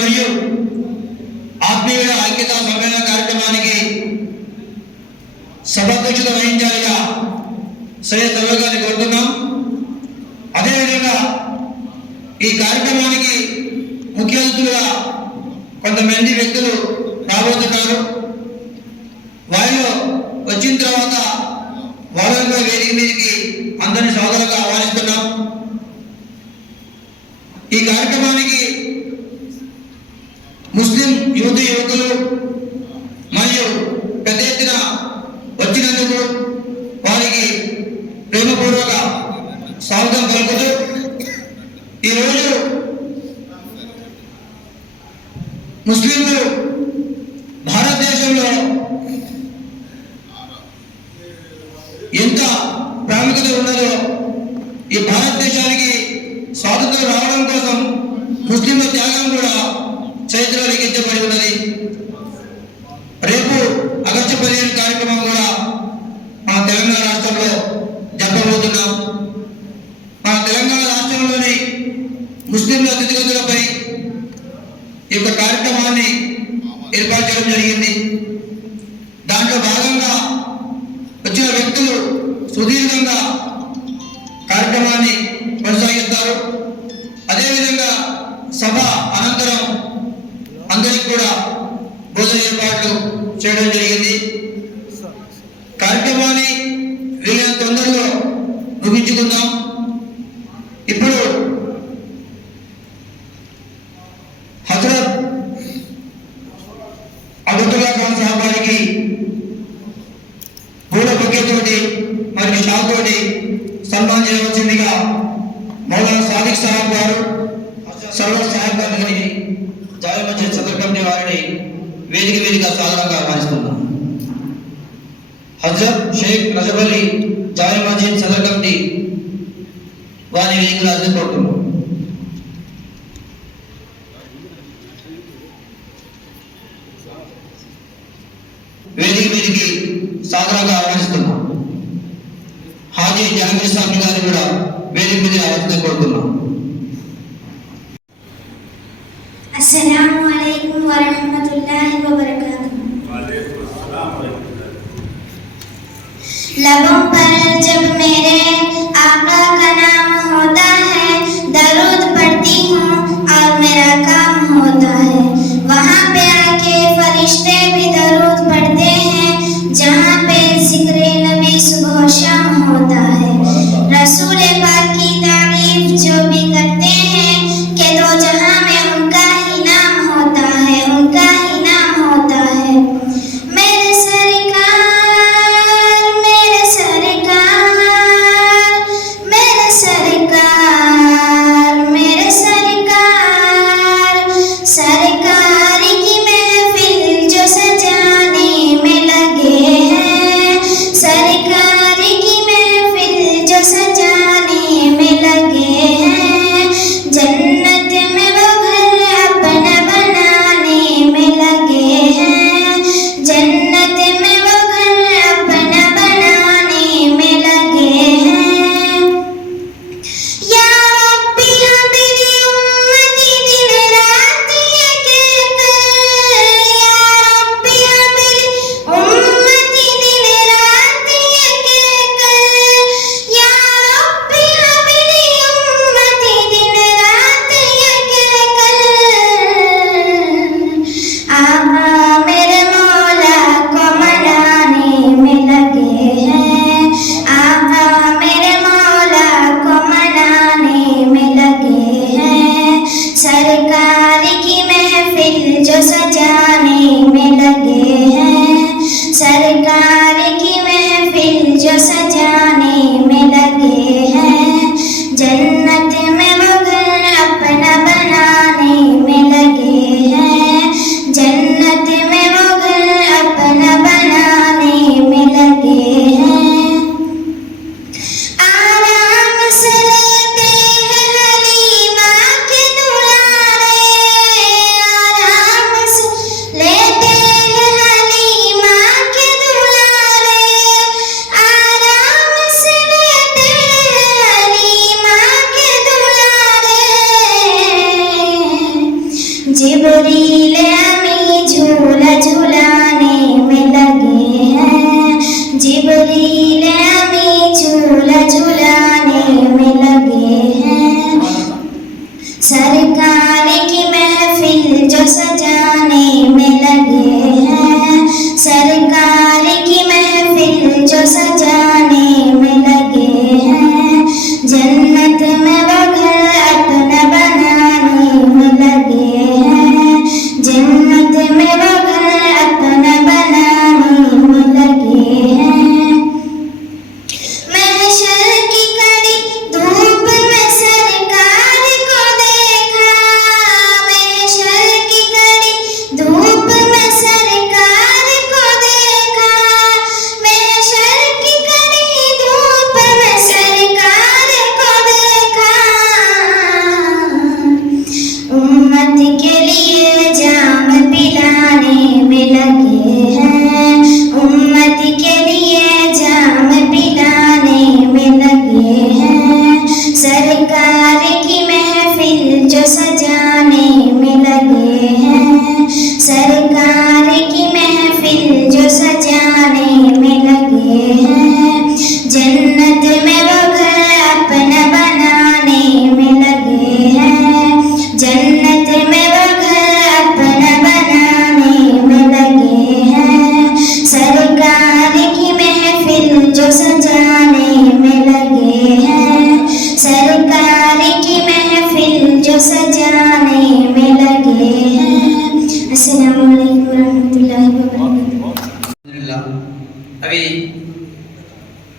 మరియు ఆత్మీయుల ఐక్యతా సమ్మేళన కార్యక్రమానికి సభాధ్యక్షత వహించాలిగా సయ్యద్ తల్వ గారిని కోరుతున్నాం. అదేవిధంగా ఈ కార్యక్రమానికి ముఖ్య అతిథులుగా కొంతమంది వ్యక్తులు రాబోతున్నారు. వారిలో వచ్చిన తర్వాత వారంగా వేదిక మీదకి అందరినీ సోదరులుగా ఆహ్వానిస్తున్నాం. ఈ కార్యక్రమానికి ముస్లిం యువకులు మరియు పెద్ద ఎత్తున వచ్చినందుకు వారికి ప్రేమపూర్వక స్వాగతం పలుకుతూ ఈరోజు ముస్లింలు భారతదేశంలో ఎంత ప్రాముఖ్యత ఉన్నదో, ఈ భారతదేశానికి స్వాతంత్రం రావడం కోసం ముస్లింల త్యాగం కూడా చరిత్రలో లిఖించబడి ఉన్నది. రేపు ఆగస్టు 15 కార్యక్రమం కూడా మన తెలంగాణ రాష్ట్రంలో జరపబోతున్నాం. మన తెలంగాణ రాష్ట్రంలోని ముస్లింల స్థితిగతులపై ఈ యొక్క కార్యక్రమాన్ని ఏర్పాటు చేయడం జరిగింది. దాంట్లో భాగంగా వచ్చిన వ్యక్తులు సుదీర్ఘంగా కార్యక్రమాన్ని కొనసాగిస్తారు. అదేవిధంగా సభ అనంతరం అందరికీ కూడా భోజన ఏర్పాట్లు చేయడం జరిగింది. కార్యక్రమాన్ని వీలైనంత తొందరలో ముగించుకుందాం. ఇప్పుడు హజరత్ అబ్దుల్లా ఖాన్ సాహబ్ గారికి పూల బొకేతోటి మరియు షాల్తోటి సన్మానం చేయవలసిందిగా మౌలానా సాదిక్ సాహబ్ గారు, సర్వర్ సాహెబ్ గారిని, జామా మస్జిద్ సదర్ కమిటీ వారిని వేదిక సాధారణంగా ఆహ్వానిస్తున్నాం. హజరత్ షేక్ రజబ్ అలీ జామా మస్జిద్ సదర్ కమిటీ వారిని వేదికగా కోరుతున్నాం. వేదికకి సాధారణంగా ఆహ్వానిస్తున్నాం. హాజీ జహంగీర్ స్వామి గారిని కూడా వేదిక మీద ఆహ్వానించడం కోరుతున్నాం. अस्सलामु अलैकुम व रहमतुल्लाहि व बरकातुहू। लबों पर जब मेरे आका का नाम होता है, दरूद पढ़ती हूँ और मेरा काम होता है। वहाँ पे आके फरिश्ते भी दरूद पढ़ते हैं, जहाँ पे जिक्र नबी सुबह शाम होता है। रसूल पाक की तारीफ जो भी करते हैं कि दो जहाँ में उनका ही नाम होता है, उनका ही नाम होता है। मेरे सरकार, मेरे सरकार, मेरे सरकार, मेरे सरकार, सरकार की महफिल जो सजाने में लगे हैं, सरकार की महफिल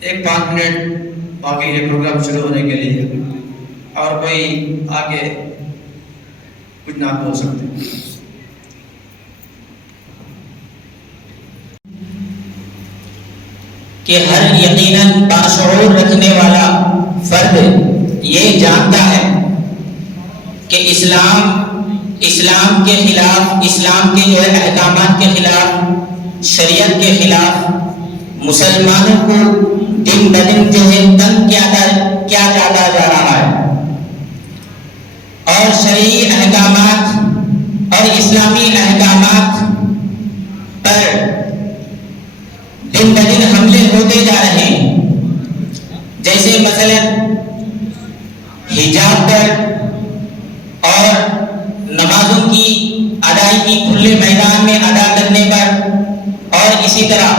एक 5 मिनट बाकी है प्रोग्राम शुरू होने के लिए, और कोई आगे कुछ ना बोल सकते। कि हर यकीनन बाशऊर रखने वाला फर्द ये जानता है कि इस्लाम के खिलाफ, इस्लाम के जो है अहकामात के खिलाफ, शरीयत के खिलाफ मुसलमानों को दिन ब दिन जो है तंग किया जाता जा रहा है, और शरई अहकामात और इस्लामी अहकामात पर दिन ब दिन हमले होते जा रहे हैं। जैसे मसलन हिजाब पर और नमाजों की अदायगी खुले मैदान में अदा करने पर, और इसी तरह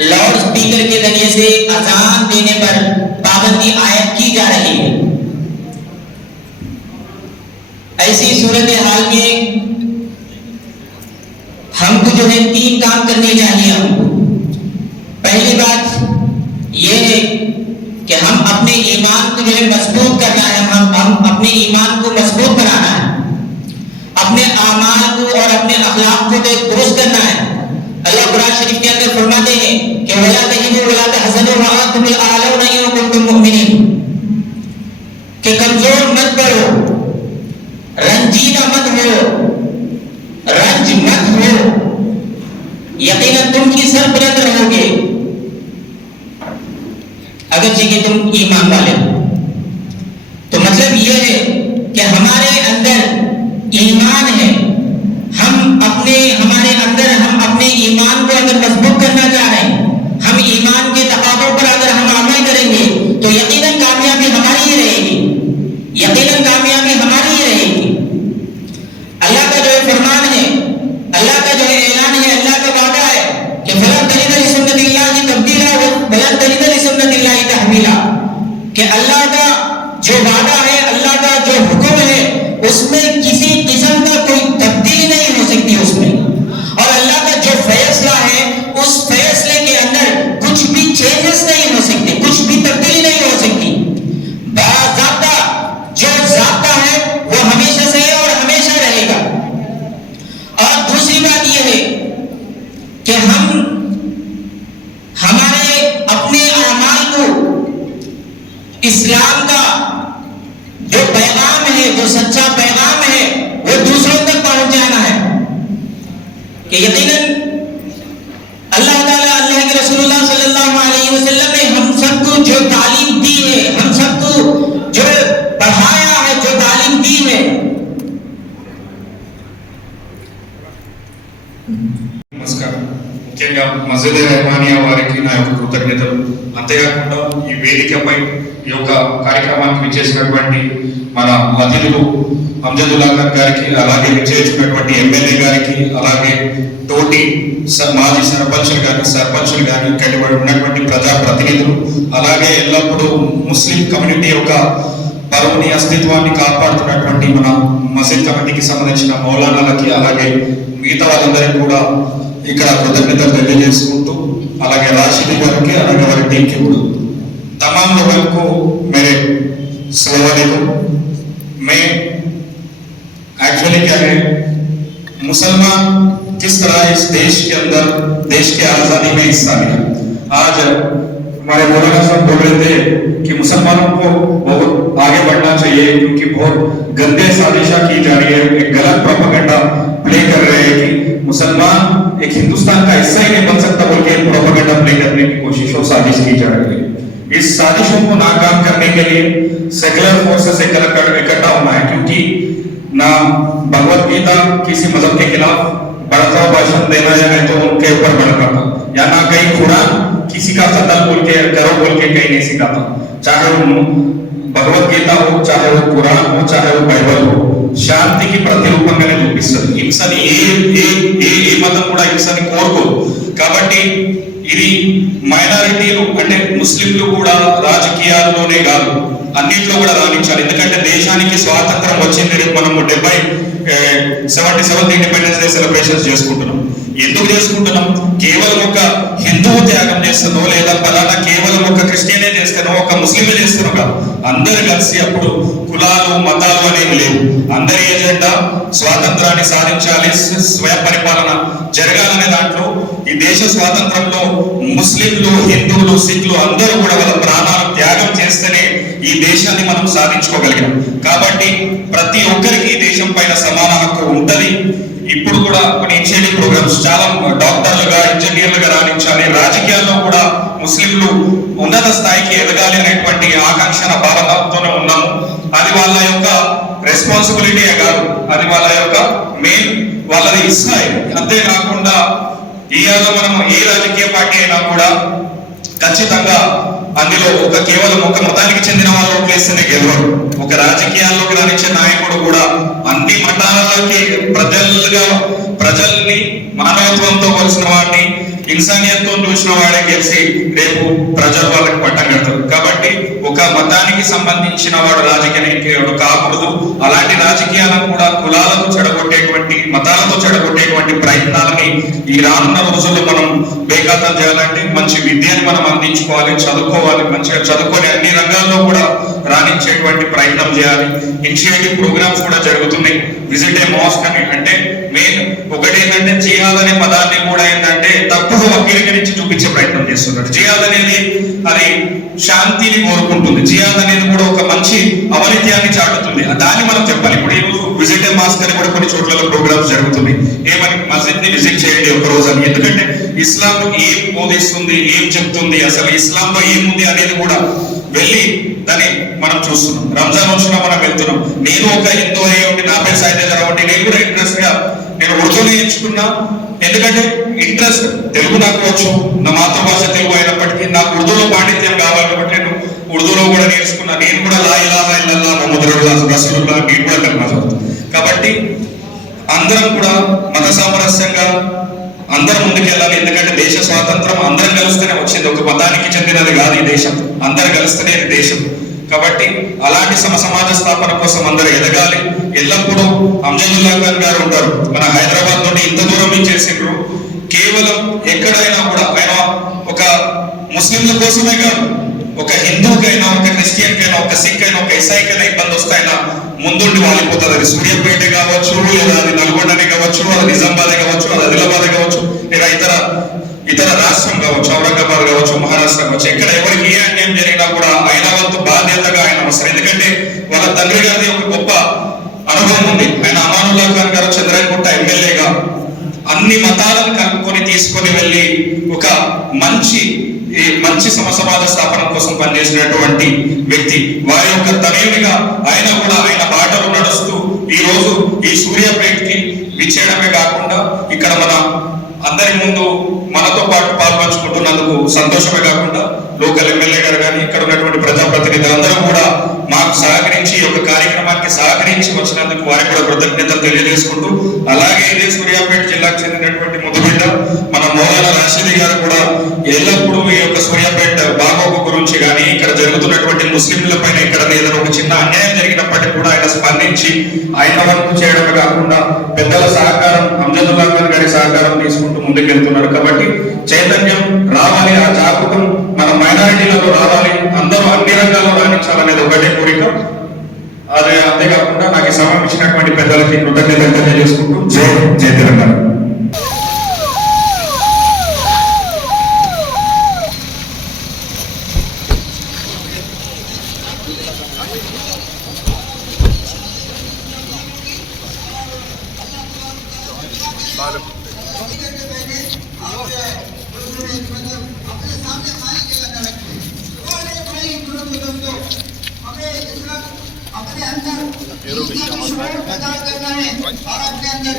लाउड स्पीकर के जरिए से अजान देने पर पाबंदी आयद की जा रही है। ऐसी सूरत हाल में हमको जो है 3 काम करने चाहिए। हमको पहली बात ये है कि हम अपने ईमान को जो है मजबूत करना है, हम अपने ईमान को मजबूत बनाना है, अपने आमाल को और अपने अखलाक को दुरुस्त करना है। अल्लाह कुरान शरीफ के अंदर फरमाते हैं कि वला तहिनु वला तहज़नु व अंतुम अल-आलौना इन कुंतुम मुमिनीन, कि कमजोर मत पड़ो, रंजीदा मत हो, रंज मत हो, यकीनन तुम की सरबलंद रहोगे अगरचे कि तुम ईमान वाले हो। तो मतलब ये है कि हमारे अंदर ईमान है, हम अपने ईमान को अगर मजबूत करना चाह रहे हैं, हम ईमान के तकाज़ों पर अगर हम अमल करेंगे तो यकीनन कामयाबी हमारी ही रहेगी, यकीनन कामयाबी हमारी ही रहेगी। अल्लाह का जो है फरमान है, अल्लाह का जो है ऐलान है, अल्लाह का वादा है कि फलन तजिद लिसुन्नतिल्लाहि तब्दीला व फलन तजिद लिसुन्नतिल्लाहि तहवीला, कि अल्लाह का जो वादा है, अल्लाह का जो हुक्म है, उसमें किसी किस्म का कोई तब्दीली नहीं हो सकती उसमें, और अल्लाह का जो फैसला है उस फैसले के अंदर कुछ भी चेंजेस नहीं हो सकते, कुछ भी तब्दीली नहीं हो सकती। बाज़ाब्ता जो ज़ाब्ता है वो हमेशा से है और हमेशा रहेगा। और दूसरी बात यह है कि हम हमारे अपने आमाल को इस्लाम का जो पैगाम है, जो सच्चा पैगाम है, वो दूसरों तक पहुंचाना है। कि यकीनन अल्लाह ताला, अल्लाह के रसूलुल्लाह सल्लल्लाहु अलैहि वसल्लम ने हम सबको जो तालीम दी है, हम सबको जो पढ़ाया है, जो तालीम दी है। నమస్కారం. ముఖ్యంగా మసీద్ రెహమానియా వారికి నా యొక్క కృతజ్ఞతలు. అంతేకాకుండా ఈ వేదికపై ఈ యొక్క కార్యక్రమానికి విచ్చేసినటువంటి మన అతిథులు అమ్జదుల్లా గారికి, అలాగే విచ్చేసినటువంటి ఎమ్మెల్యే గారికి, అలాగే తోటి మాజీ సర్పంచులు కానీ ఇక్కడ ఉన్నటువంటి ప్రజాప్రతినిధులు, అలాగే ఎల్లప్పుడూ ముస్లిం కమ్యూనిటీ యొక్క పరువుని, అస్తిత్వాన్ని కాపాడుతున్నటువంటి మన మసీద్ కమిటీకి సంబంధించిన మౌలానాలకి, అలాగే మిగతా వాళ్ళందరికీ కూడా ఇక్కడ కృతజ్ఞతలు తెలియజేసుకుంటూ, అలాగే రాషిద్ గారికి, అలాగే వారి టీంకి కూడా तमाम लोगों को मेरे अस्सलाम वालेकुम। मैं एक्चुअली क्या है, मुसलमान किस तरह इस देश के अंदर देश के आज़ादी में हिस्सा लिया। आज हमारे मौलाना साहब बोल रहे थे कि मुसलमानों को बहुत आगे बढ़ना चाहिए, क्योंकि बहुत गंदे साजिशा की जा रही है, एक गलत प्रोपेगेंडा प्ले कर रहे हैं कि मुसलमान एक हिंदुस्तान का हिस्सा ही नहीं बन सकता, बोल के प्रोपेगेंडा प्ले करने की कोशिश और साजिश की जा रही है। इस साजिशों को नाकाम करने के लिए सेकुलर फोर्सेस से इकट्ठा होना है, क्योंकि ना भगवत गीता किसी मजहब के खिलाफ भड़काऊ भाषण देना या नहीं तो उनके ऊपर भड़काता, या ना कहीं कुरान किसी का कत्ल बोल के करो बोल के कहीं नहीं सिखाता। चाहे वो भगवत गीता हो, चाहे वो कुरान हो, चाहे वो बाइबल हो, శాంతి కి ప్రతిరూపంగానే చూపిస్తుంది. హింసని ఏ మతం కూడా హింసని కోరుకోదు. కాబట్టి ఇది మైనారిటీలు అంటే ముస్లింలు కూడా రాజకీయాల్లోనే కాదు, అన్నింటిలో కూడా రాణించాలి. ఎందుకంటే దేశానికి స్వాతంత్రం వచ్చింది, మనం 77th ఇండిపెండెన్స్ డే సెలబ్రేషన్స్ చేసుకుంటున్నాం. ఎందుకు చేసుకుంటున్నాం? కేవలం ఒక హిందువు త్యాగం చేస్తానో లేదా పలానా కేవలం ఒక క్రిస్టియనే చేస్తానో ఒక ముస్లిమే చేస్తానో కాదు. అందరు కలిసి అప్పుడు కులాలు మతాలు అనేవి లేవు. అందరి ఏజెండా స్వాతంత్రాన్ని సాధించాలి, స్వయం పరిపాలన జరగాలనే దాంట్లో ఈ దేశ స్వాతంత్రంలో ముస్లింలు, హిందువులు, సిఖ్లు అందరూ కూడా వాళ్ళ ప్రాణాలు త్యాగం చేస్తేనే ఈ దేశాన్ని మనం సాధించుకోగలిగాం. కాబట్టి ప్రతి ఒక్కరికి ఈ దేశం పైన సమాన హక్కు ఉంటది. ఇప్పుడు కూడా కొన్ని ఇనిషియేటివ్ ప్రోగ్రామ్స్ చాలా డాక్టర్లుగా, ఇంజనీర్లుగా రాణించాలి, రాజకీయాల్లో కూడా ముస్లింలు ఉన్నత స్థాయికి ఎదగాలి అనేటువంటి ఆకాంక్షణ భావనతోనే ఉన్నాము. అది వాళ్ళ యొక్క రెస్పాన్సిబిలిటీ కాదు, అది వాళ్ళ యొక్క మెయిన్ వాళ్ళది ఇస్తాయి. అంతేకాకుండా ఇవాళ మనం ఏ రాజకీయ పార్టీ అయినా కూడా ఖచ్చితంగా అందులో కేవలం ఒక మతానికి చెందిన వాళ్ళు ఓట్లేస్తేనే గెలవరు. ఒక రాజకీయాల్లోకి రానిచ్చే నాయకుడు కూడా అన్ని మతాలకి ప్రజల్ని మానవత్వంతో కలిసిన వాడిని, ఇన్సానియత్వం చూసిన వాడే గెలిచి రేపు ప్రజలు వాళ్ళకి పట్టం కడతారు. కాబట్టి ఒక మతానికి సంబంధించిన వాడు రాజకీయానికి కాకూడదు. అలాంటి రాజకీయాలను కూడా కులాలతో చెడగొట్టేటువంటి, మతాలతో చెడగొట్టేటువంటి ప్రయత్నాలని ఈ రానున్న రోజుల్లో మనం బేఖాతం చేయాలంటే మంచి విద్యని మనం అందించుకోవాలి, చదువుకోవాలి, మంచిగా చదువుకొని అన్ని రంగాల్లో కూడా రాణించేటువంటి ప్రయత్నం చేయాలి. ఇనిషియేటివ్ ప్రోగ్రామ్స్ కూడా జరుగుతున్నాయి. విజిట్ ఏ మాస్క్ అని, అంటే మెయిన్ ఒకటి ఏంటంటే జిహాద్ అనే పదాన్ని కూడా ఏంటంటే తప్పుగా వక్రీకరించి చూపించే ప్రయత్నం చేస్తున్నారు. జిహాద్ అనేది అది శాంతిని కోరుకుంటుంది. జిహాద్ అనేది కూడా ఒక మంచి అవనిత్యాన్ని చాటుతుంది. దాన్ని మనం చెప్పాలి. ఇప్పుడు ఈరోజు విజిట్ ఏ మాస్క్ అని కూడా కొన్ని చోట్ల ప్రోగ్రామ్స్ జరుగుతున్నాయి. ఏమని మస్జిద్ ని విజిట్ చేయండి ఒక రోజు అని. ఎందుకంటే ఇస్లాం ఏం బోధిస్తుంది, ఏం చెప్తుంది, అసలు ఇస్లాంలో ఏముంది అనేది కూడా వెళ్ళి దాన్ని మనం చూస్తున్నాం. రంజాన్ వచ్చినా మనం వెళ్తున్నాం. నేను ఒక హిందూ అయ్యి ఉండి నా పేరు సాయితేజ రావు, నేను కూడా ఇంట్రెస్ట్ గా నేను ఉర్దూనే ఎంచుకున్నా. ఎందుకంటే ఇంట్రెస్ట్ తెలుగు నాకు వచ్చు, నా మాతృభాష తెలుగు అయినప్పటికీ నాకు ఉర్దూలో పాండిత్యం కావాలి కాబట్టి నేను ఉర్దూలో కూడా నేర్చుకున్నా. నేను కూడా లా ఇలాహ ఇల్లల్లాహ్ ముహమ్మద్ రసూలుల్లాహ్ నేను కూడా కల్మా చదువుతాను. కాబట్టి అందరం కూడా మత సామరస్యంగా అందరం ముందుకెళ్ళాలి. ఎందుకంటే దేశ స్వాతంత్రం అందరం కలిస్తేనే వచ్చింది, ఒక మతానికి చెందినది కాదు ఈ దేశం, అందరు కలిస్తేనే ఇది దేశం. కాబట్టి అలాంటి సమాజ స్థాపన కోసం అందరూ ఎదగాలి. ఎల్లప్పుడూ అమ్జదుల్లా ఖాన్ గారు ఉంటారు, మన హైదరాబాద్ నుండి ఇంత దూరం చేసిండ్రు. కేవలం ఎక్కడైనా కూడా ఆయన ఒక ముస్లింల కోసమే కాదు, ఒక హిందూకైనా, ఒక క్రిస్టియన్ కైనా, ఒక సిక్ అయినా, ఒక ఇసాయికైనా ఇబ్బంది వస్తాయినా ముందుండి వాలిపోతుంది. అది సూర్యాపేట కావచ్చు, లేదా అది నల్గొండనే కావచ్చు, అది నిజామాబాదే కావచ్చు, అది ఆదిలాబాదే కావచ్చు, లేదా ఇతర రాష్ట్రం కావచ్చు, ఔరంగాబాద్ కావచ్చు, మహారాష్ట్ర కావచ్చు, ఎక్కడ ఎవరికి ఏ అన్యాయం జరిగినా కూడా ఆయన వంతు బాధ్యతగా ఆయన వస్తారు. ఎందుకంటే వాళ్ళ తండ్రి గారిది ఒక గొప్ప అనుభవం ఉంది. ఆయన అమానుల్లా ఖాన్ గారు చంద్రాయనగుట్ట ఎమ్మెల్యేగా అన్ని మతాలను కలుపుకొని తీసుకొని వెళ్ళి ఒక మంచి సమాజ స్థాపన కోసం పనిచేసినటువంటి వ్యక్తి. వారి యొక్క తనయునిగా ఆయన కూడా ఆయన బాటలో నడుస్తూ ఈ రోజు ఈ సూర్యాపేటకి విచ్చేయడమే కాకుండా ఇక్కడ మన అందరి ముందు మనతో పాటు పాల్పంచుకుంటున్నందుకు సంతోషమే కాకుండా లోకల్ ఎమ్మెల్యే గారు కానీ ఇక్కడ ఉన్నటువంటి ప్రజాప్రతినిధులు అందరూ కూడా మాకు సహకరించి ఒక కార్యక్రమానికి సహకరించి వచ్చినందుకు వారికి కూడా కృతజ్ఞతలు తెలియజేసుకుంటూ, అలాగే ఇదే సూర్యాపేట జిల్లాకు చెందినటువంటి ముద్దుబిడ్డ మన మౌలానా రాషిదీ గారు కూడా ఎల్లప్పుడూ ఈ యొక్క సూర్యాపేట బాగోగు గురించి కానీ ఇక్కడ జరుగుతున్నటువంటి ముస్లింల పైన ఇక్కడ ఏదైనా ఒక చిన్న అన్యాయం జరిగినప్పటికీ కూడా ఆయన స్పందించి ఆయన వర్క్ చేయడమే కాకుండా పెద్దల సహకారం, అమ్జదుల్లా ఖాన్ గారి సహకారం తీసుకుంటూ ముందుకెళ్తున్నారు. కాబట్టి చైతన్యం రావాలి, ఆ జాగృతం మన మైనారిటీలలో రావాలి, అందరూ అన్ని రంగాల్లో రాణించాలనేది ఒకటే కోరిక. అదే అంతేకాకుండా నాకు ఈ సమయం ఇచ్చినటువంటి పెద్దలకి కృతజ్ఞతలు తెలియజేసుకుంటూ జై తెలంగాణ. अपने अंदर पैदा करना है और अपने अंदर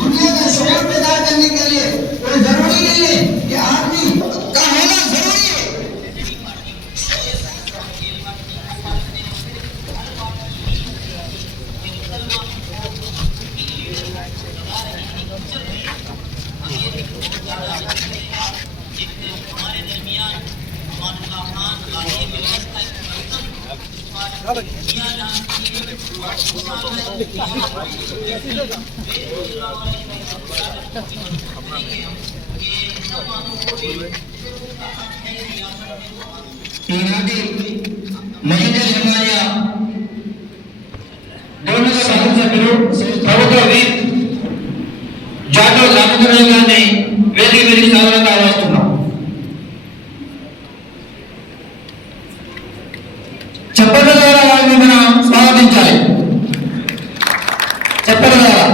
दुनिया का शोर पैदा करने के लिए कोई जरूरी नहीं है कि आदमी का होना जरूरी है। हमारे दरमियान ఈనాటి మహిళ సమాజ గౌరవ శాసనసభ్యులు ప్రభుత్వ విప్ జాటో రామచంద్ర గారిని వేదిక మీద సాధారణంగా ఆహ్వానిస్తున్నాం. చెప్పల ద్వారా వారిని మనం స్వాగతించాలి. చెప్పల ద్వారా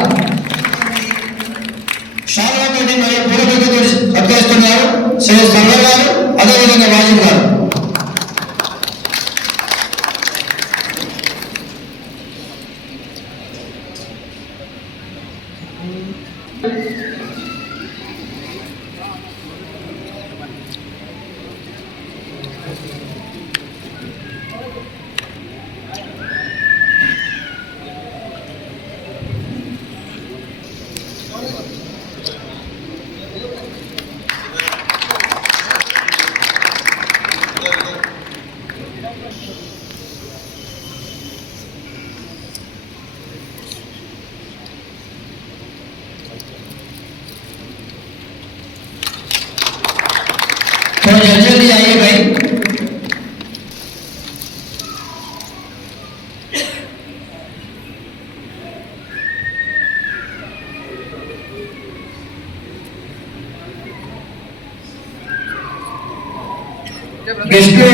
శాలతోటి మరియు పూలతో సత్కరిస్తున్నారు శ్రీ సర్వ గారు, అదేవిధంగా వాజిబ్ గారు. थोड़ा जल्दी आइए भाई. గెస్టులు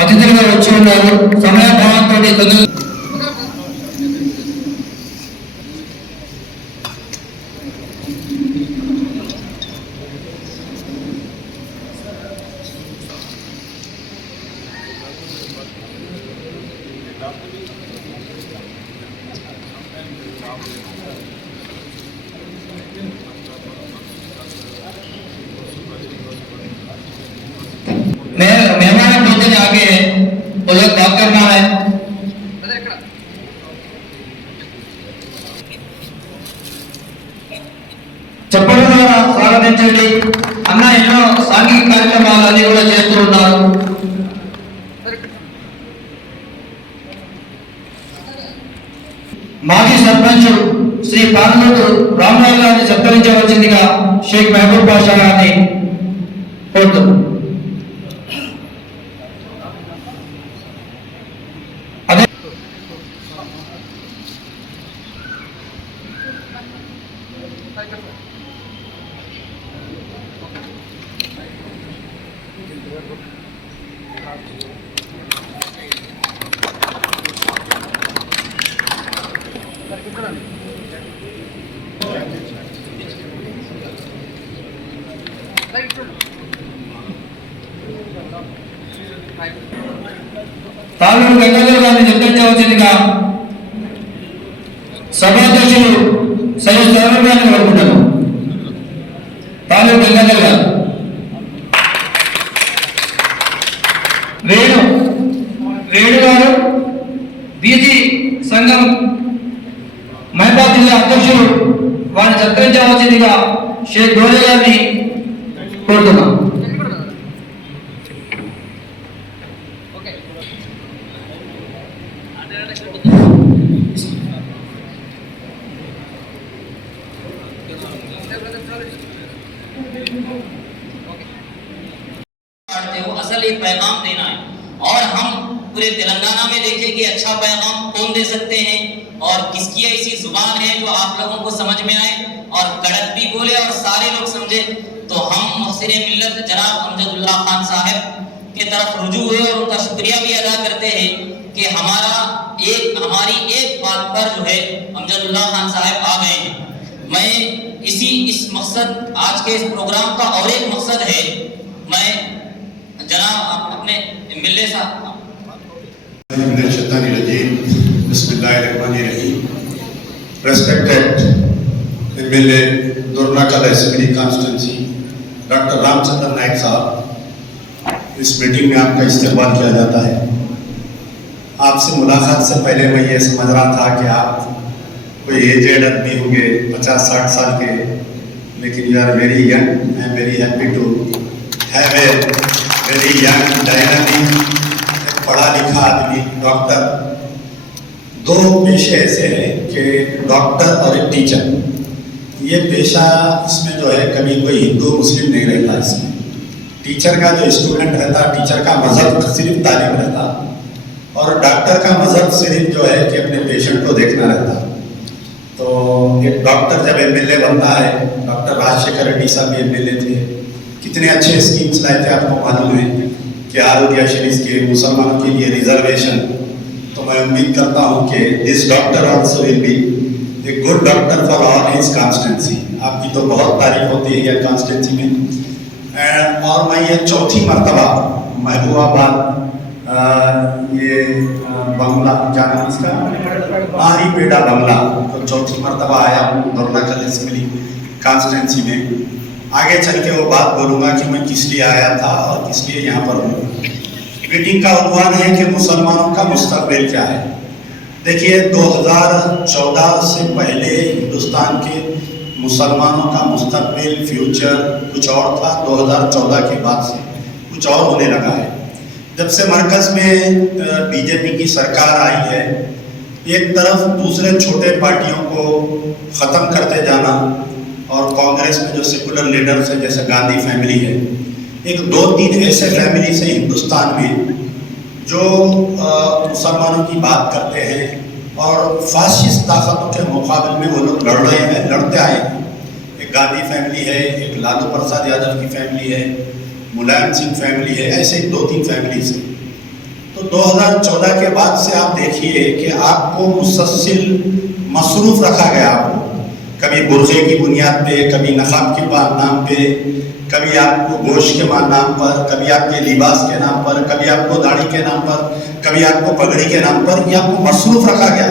అతిథులుగా వచ్చి ఉన్నారు. సమయభావంతో కొందరు मेहमान पहुंचने आगे वो लोग बात करना है. చెప్పడం ద్వారా స్వాగతించండి. అన్న ఎన్నో సాంఘిక కార్యక్రమాలు అన్ని కూడా చేస్తూ ఉన్నారు. మాజీ సర్పంచ్ శ్రీ పార్లమెంటు రామరావు గారిని సత్కరించవలసిందిగా షేక్ మహబూబ్ బాషా గారిని కోరుతున్నాం. తాలూరు గంగాధర్ గారిని సత్కరించవలసిందిగా సభాధ్యక్షులు సయ్యద్ సరవర్ గారిని కోరుకుంటాను. తాలూరు గంగాధర్ గారు. వేణు గారు బీసీ సంఘం మహబాద్ జిల్లా అధ్యక్షులు వారిని సత్కరించవలసిందిగా షేక్ గోరే గారిని కోరుతున్నాం. असल एक पैगाम देना है और हम पूरे तेलंगाना में देखें कि अच्छा पैगाम कौन दे सकते हैं और किसकी ऐसी जुबान है जो आप लोगों को समझ में आए और कड़क भी बोले और सारे लोग समझे. तो हम मुफसिर मिल्लत जनाब अमजदुल्लाह खान साहब के तरफ रुजू हुए और उनका शुक्रिया भी अदा करते हैं कि हमारी एक बात पर जो है अमजदुल्लाह खान साहब आ गए हैं. मैं इस मकसद आज के इस प्रोग्राम का और एक मकसद है. मैं जनाब अपने मिल्ले साहब Respected MLA Dornakal Assembly Constituency doctor Ramchandra Nayak साहब, इस मीटिंग में आपका इस्तेमाल किया जाता है. आपसे मुलाकात से पहले मैं ये समझ रहा था कि आप कोई एजेड आदमी होंगे 50-60 साल के, लेकिन you are very young. I am very happy to have a very young, dynamic, पढ़ा लिखा आदमी, डॉक्टर, दो पेशे ऐसे हैं कि डॉक्टर और एक टीचर, ये पेशा इसमें जो है कभी कोई हिंदू मुस्लिम नहीं रहता। इसमें टीचर का जो स्टूडेंट रहता, टीचर का मजहब सिर्फ तालीम रहता, और डॉक्टर का मजहब सिर्फ जो है कि अपने पेशेंट को देखना रहता। तो एक डॉक्टर जब एमएलए बनता है, डॉक्टर राजशेखर रेड्डी साहब भी एमएलए थे, कितने अच्छे स्कीम्स लाए थे आपको मालूम है कि आरोग्य शरीफ के मुसलमानों के लिए रिजर्वेशन। तो मैं उम्मीद करता हूँ कि this doctor also will be a good doctor for all his constituency. आपकी तो बहुत तारीफ होती है ये कॉन्स्टिट्यूंसी में। और मैं ये चौथी मरतबा महबूबाबाद ये बंगला, क्या नाम इसका, आरी पेड़ा बंगला, तो चौथी मरतबा आया हूँ दोरनाकल असेंबली कॉन्स्टिट्यूंसी में। आगे चल के वो बात बोलूँगा कि मैं किस लिए आया था और किस लिए यहाँ पर हूँ। मीटिंग का उन्वान है कि मुसलमानों का मुस्तकबिल क्या है। देखिए 2014 से पहले हिंदुस्तान के मुसलमानों का मुस्तकबिल, फ्यूचर कुछ और था। 2014 के बाद से कुछ और होने लगा है। जब से मरकज़ में बीजेपी की सरकार आई है, एक तरफ दूसरे छोटे पार्टियों को ख़त्म करते जाना, और कांग्रेस में जो सेकुलर लीडर्स हैं जैसे गांधी फैमिली है, एक 2-3 ऐसे फैमिली से हिंदुस्तान में जो मुसलमानों की बात करते हैं और फासिस्ट ताकतों के मुकाबले में वो लोग लड़ रहे हैं, लड़ते आए हैं। एक गांधी फैमिली है, एक लालू प्रसाद यादव की फैमिली है, मुलायम सिंह फैमिली है, ऐसे 2-3 फैमिली से। तो 2014 के बाद से आप देखिए कि आपको मुसलसल मसरूफ़ रखा गया। आपको कभी बुर्जे की बुनियाद पे, कभी नकाब के नाम पे, कभी आपको गोश्त के नाम पर, कभी आपके लिबास के नाम पर, कभी आपको दाढ़ी के नाम पर, कभी आपको पगड़ी के नाम पर, ये आपको मसरूफ़ रखा गया।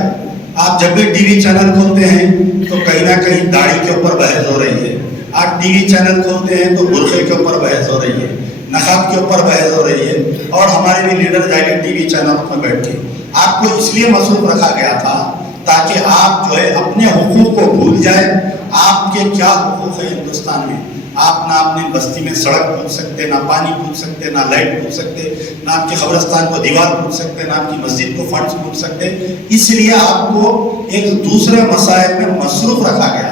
आप जब भी टीवी चैनल खोलते हैं तो कहीं ना कहीं दाढ़ी के ऊपर बहस हो रही है। आप टीवी चैनल खोलते हैं तो बुर्जे के ऊपर बहस हो रही है, नकाब के ऊपर बहस हो रही है, और हमारे भी लीडर जाएंगे टीवी चैनल पर बैठ के। आपको इसलिए मसरूफ़ रखा गया था ताकि आप जो है अपने हुकूक को भूल जाए। आपके क्या हुकूक है हिंदुस्तान में? आप ना अपनी बस्ती में सड़क पूछ सकते, ना पानी पूछ सकते, ना लाइट पूछ सकते, ना आपके कब्रिस्तान को दीवार पूछ सकते, ना आपकी मस्जिद को फंड्स पूछ सकते। इसलिए आपको एक दूसरे मसाइल में मसरूफ़ रखा गया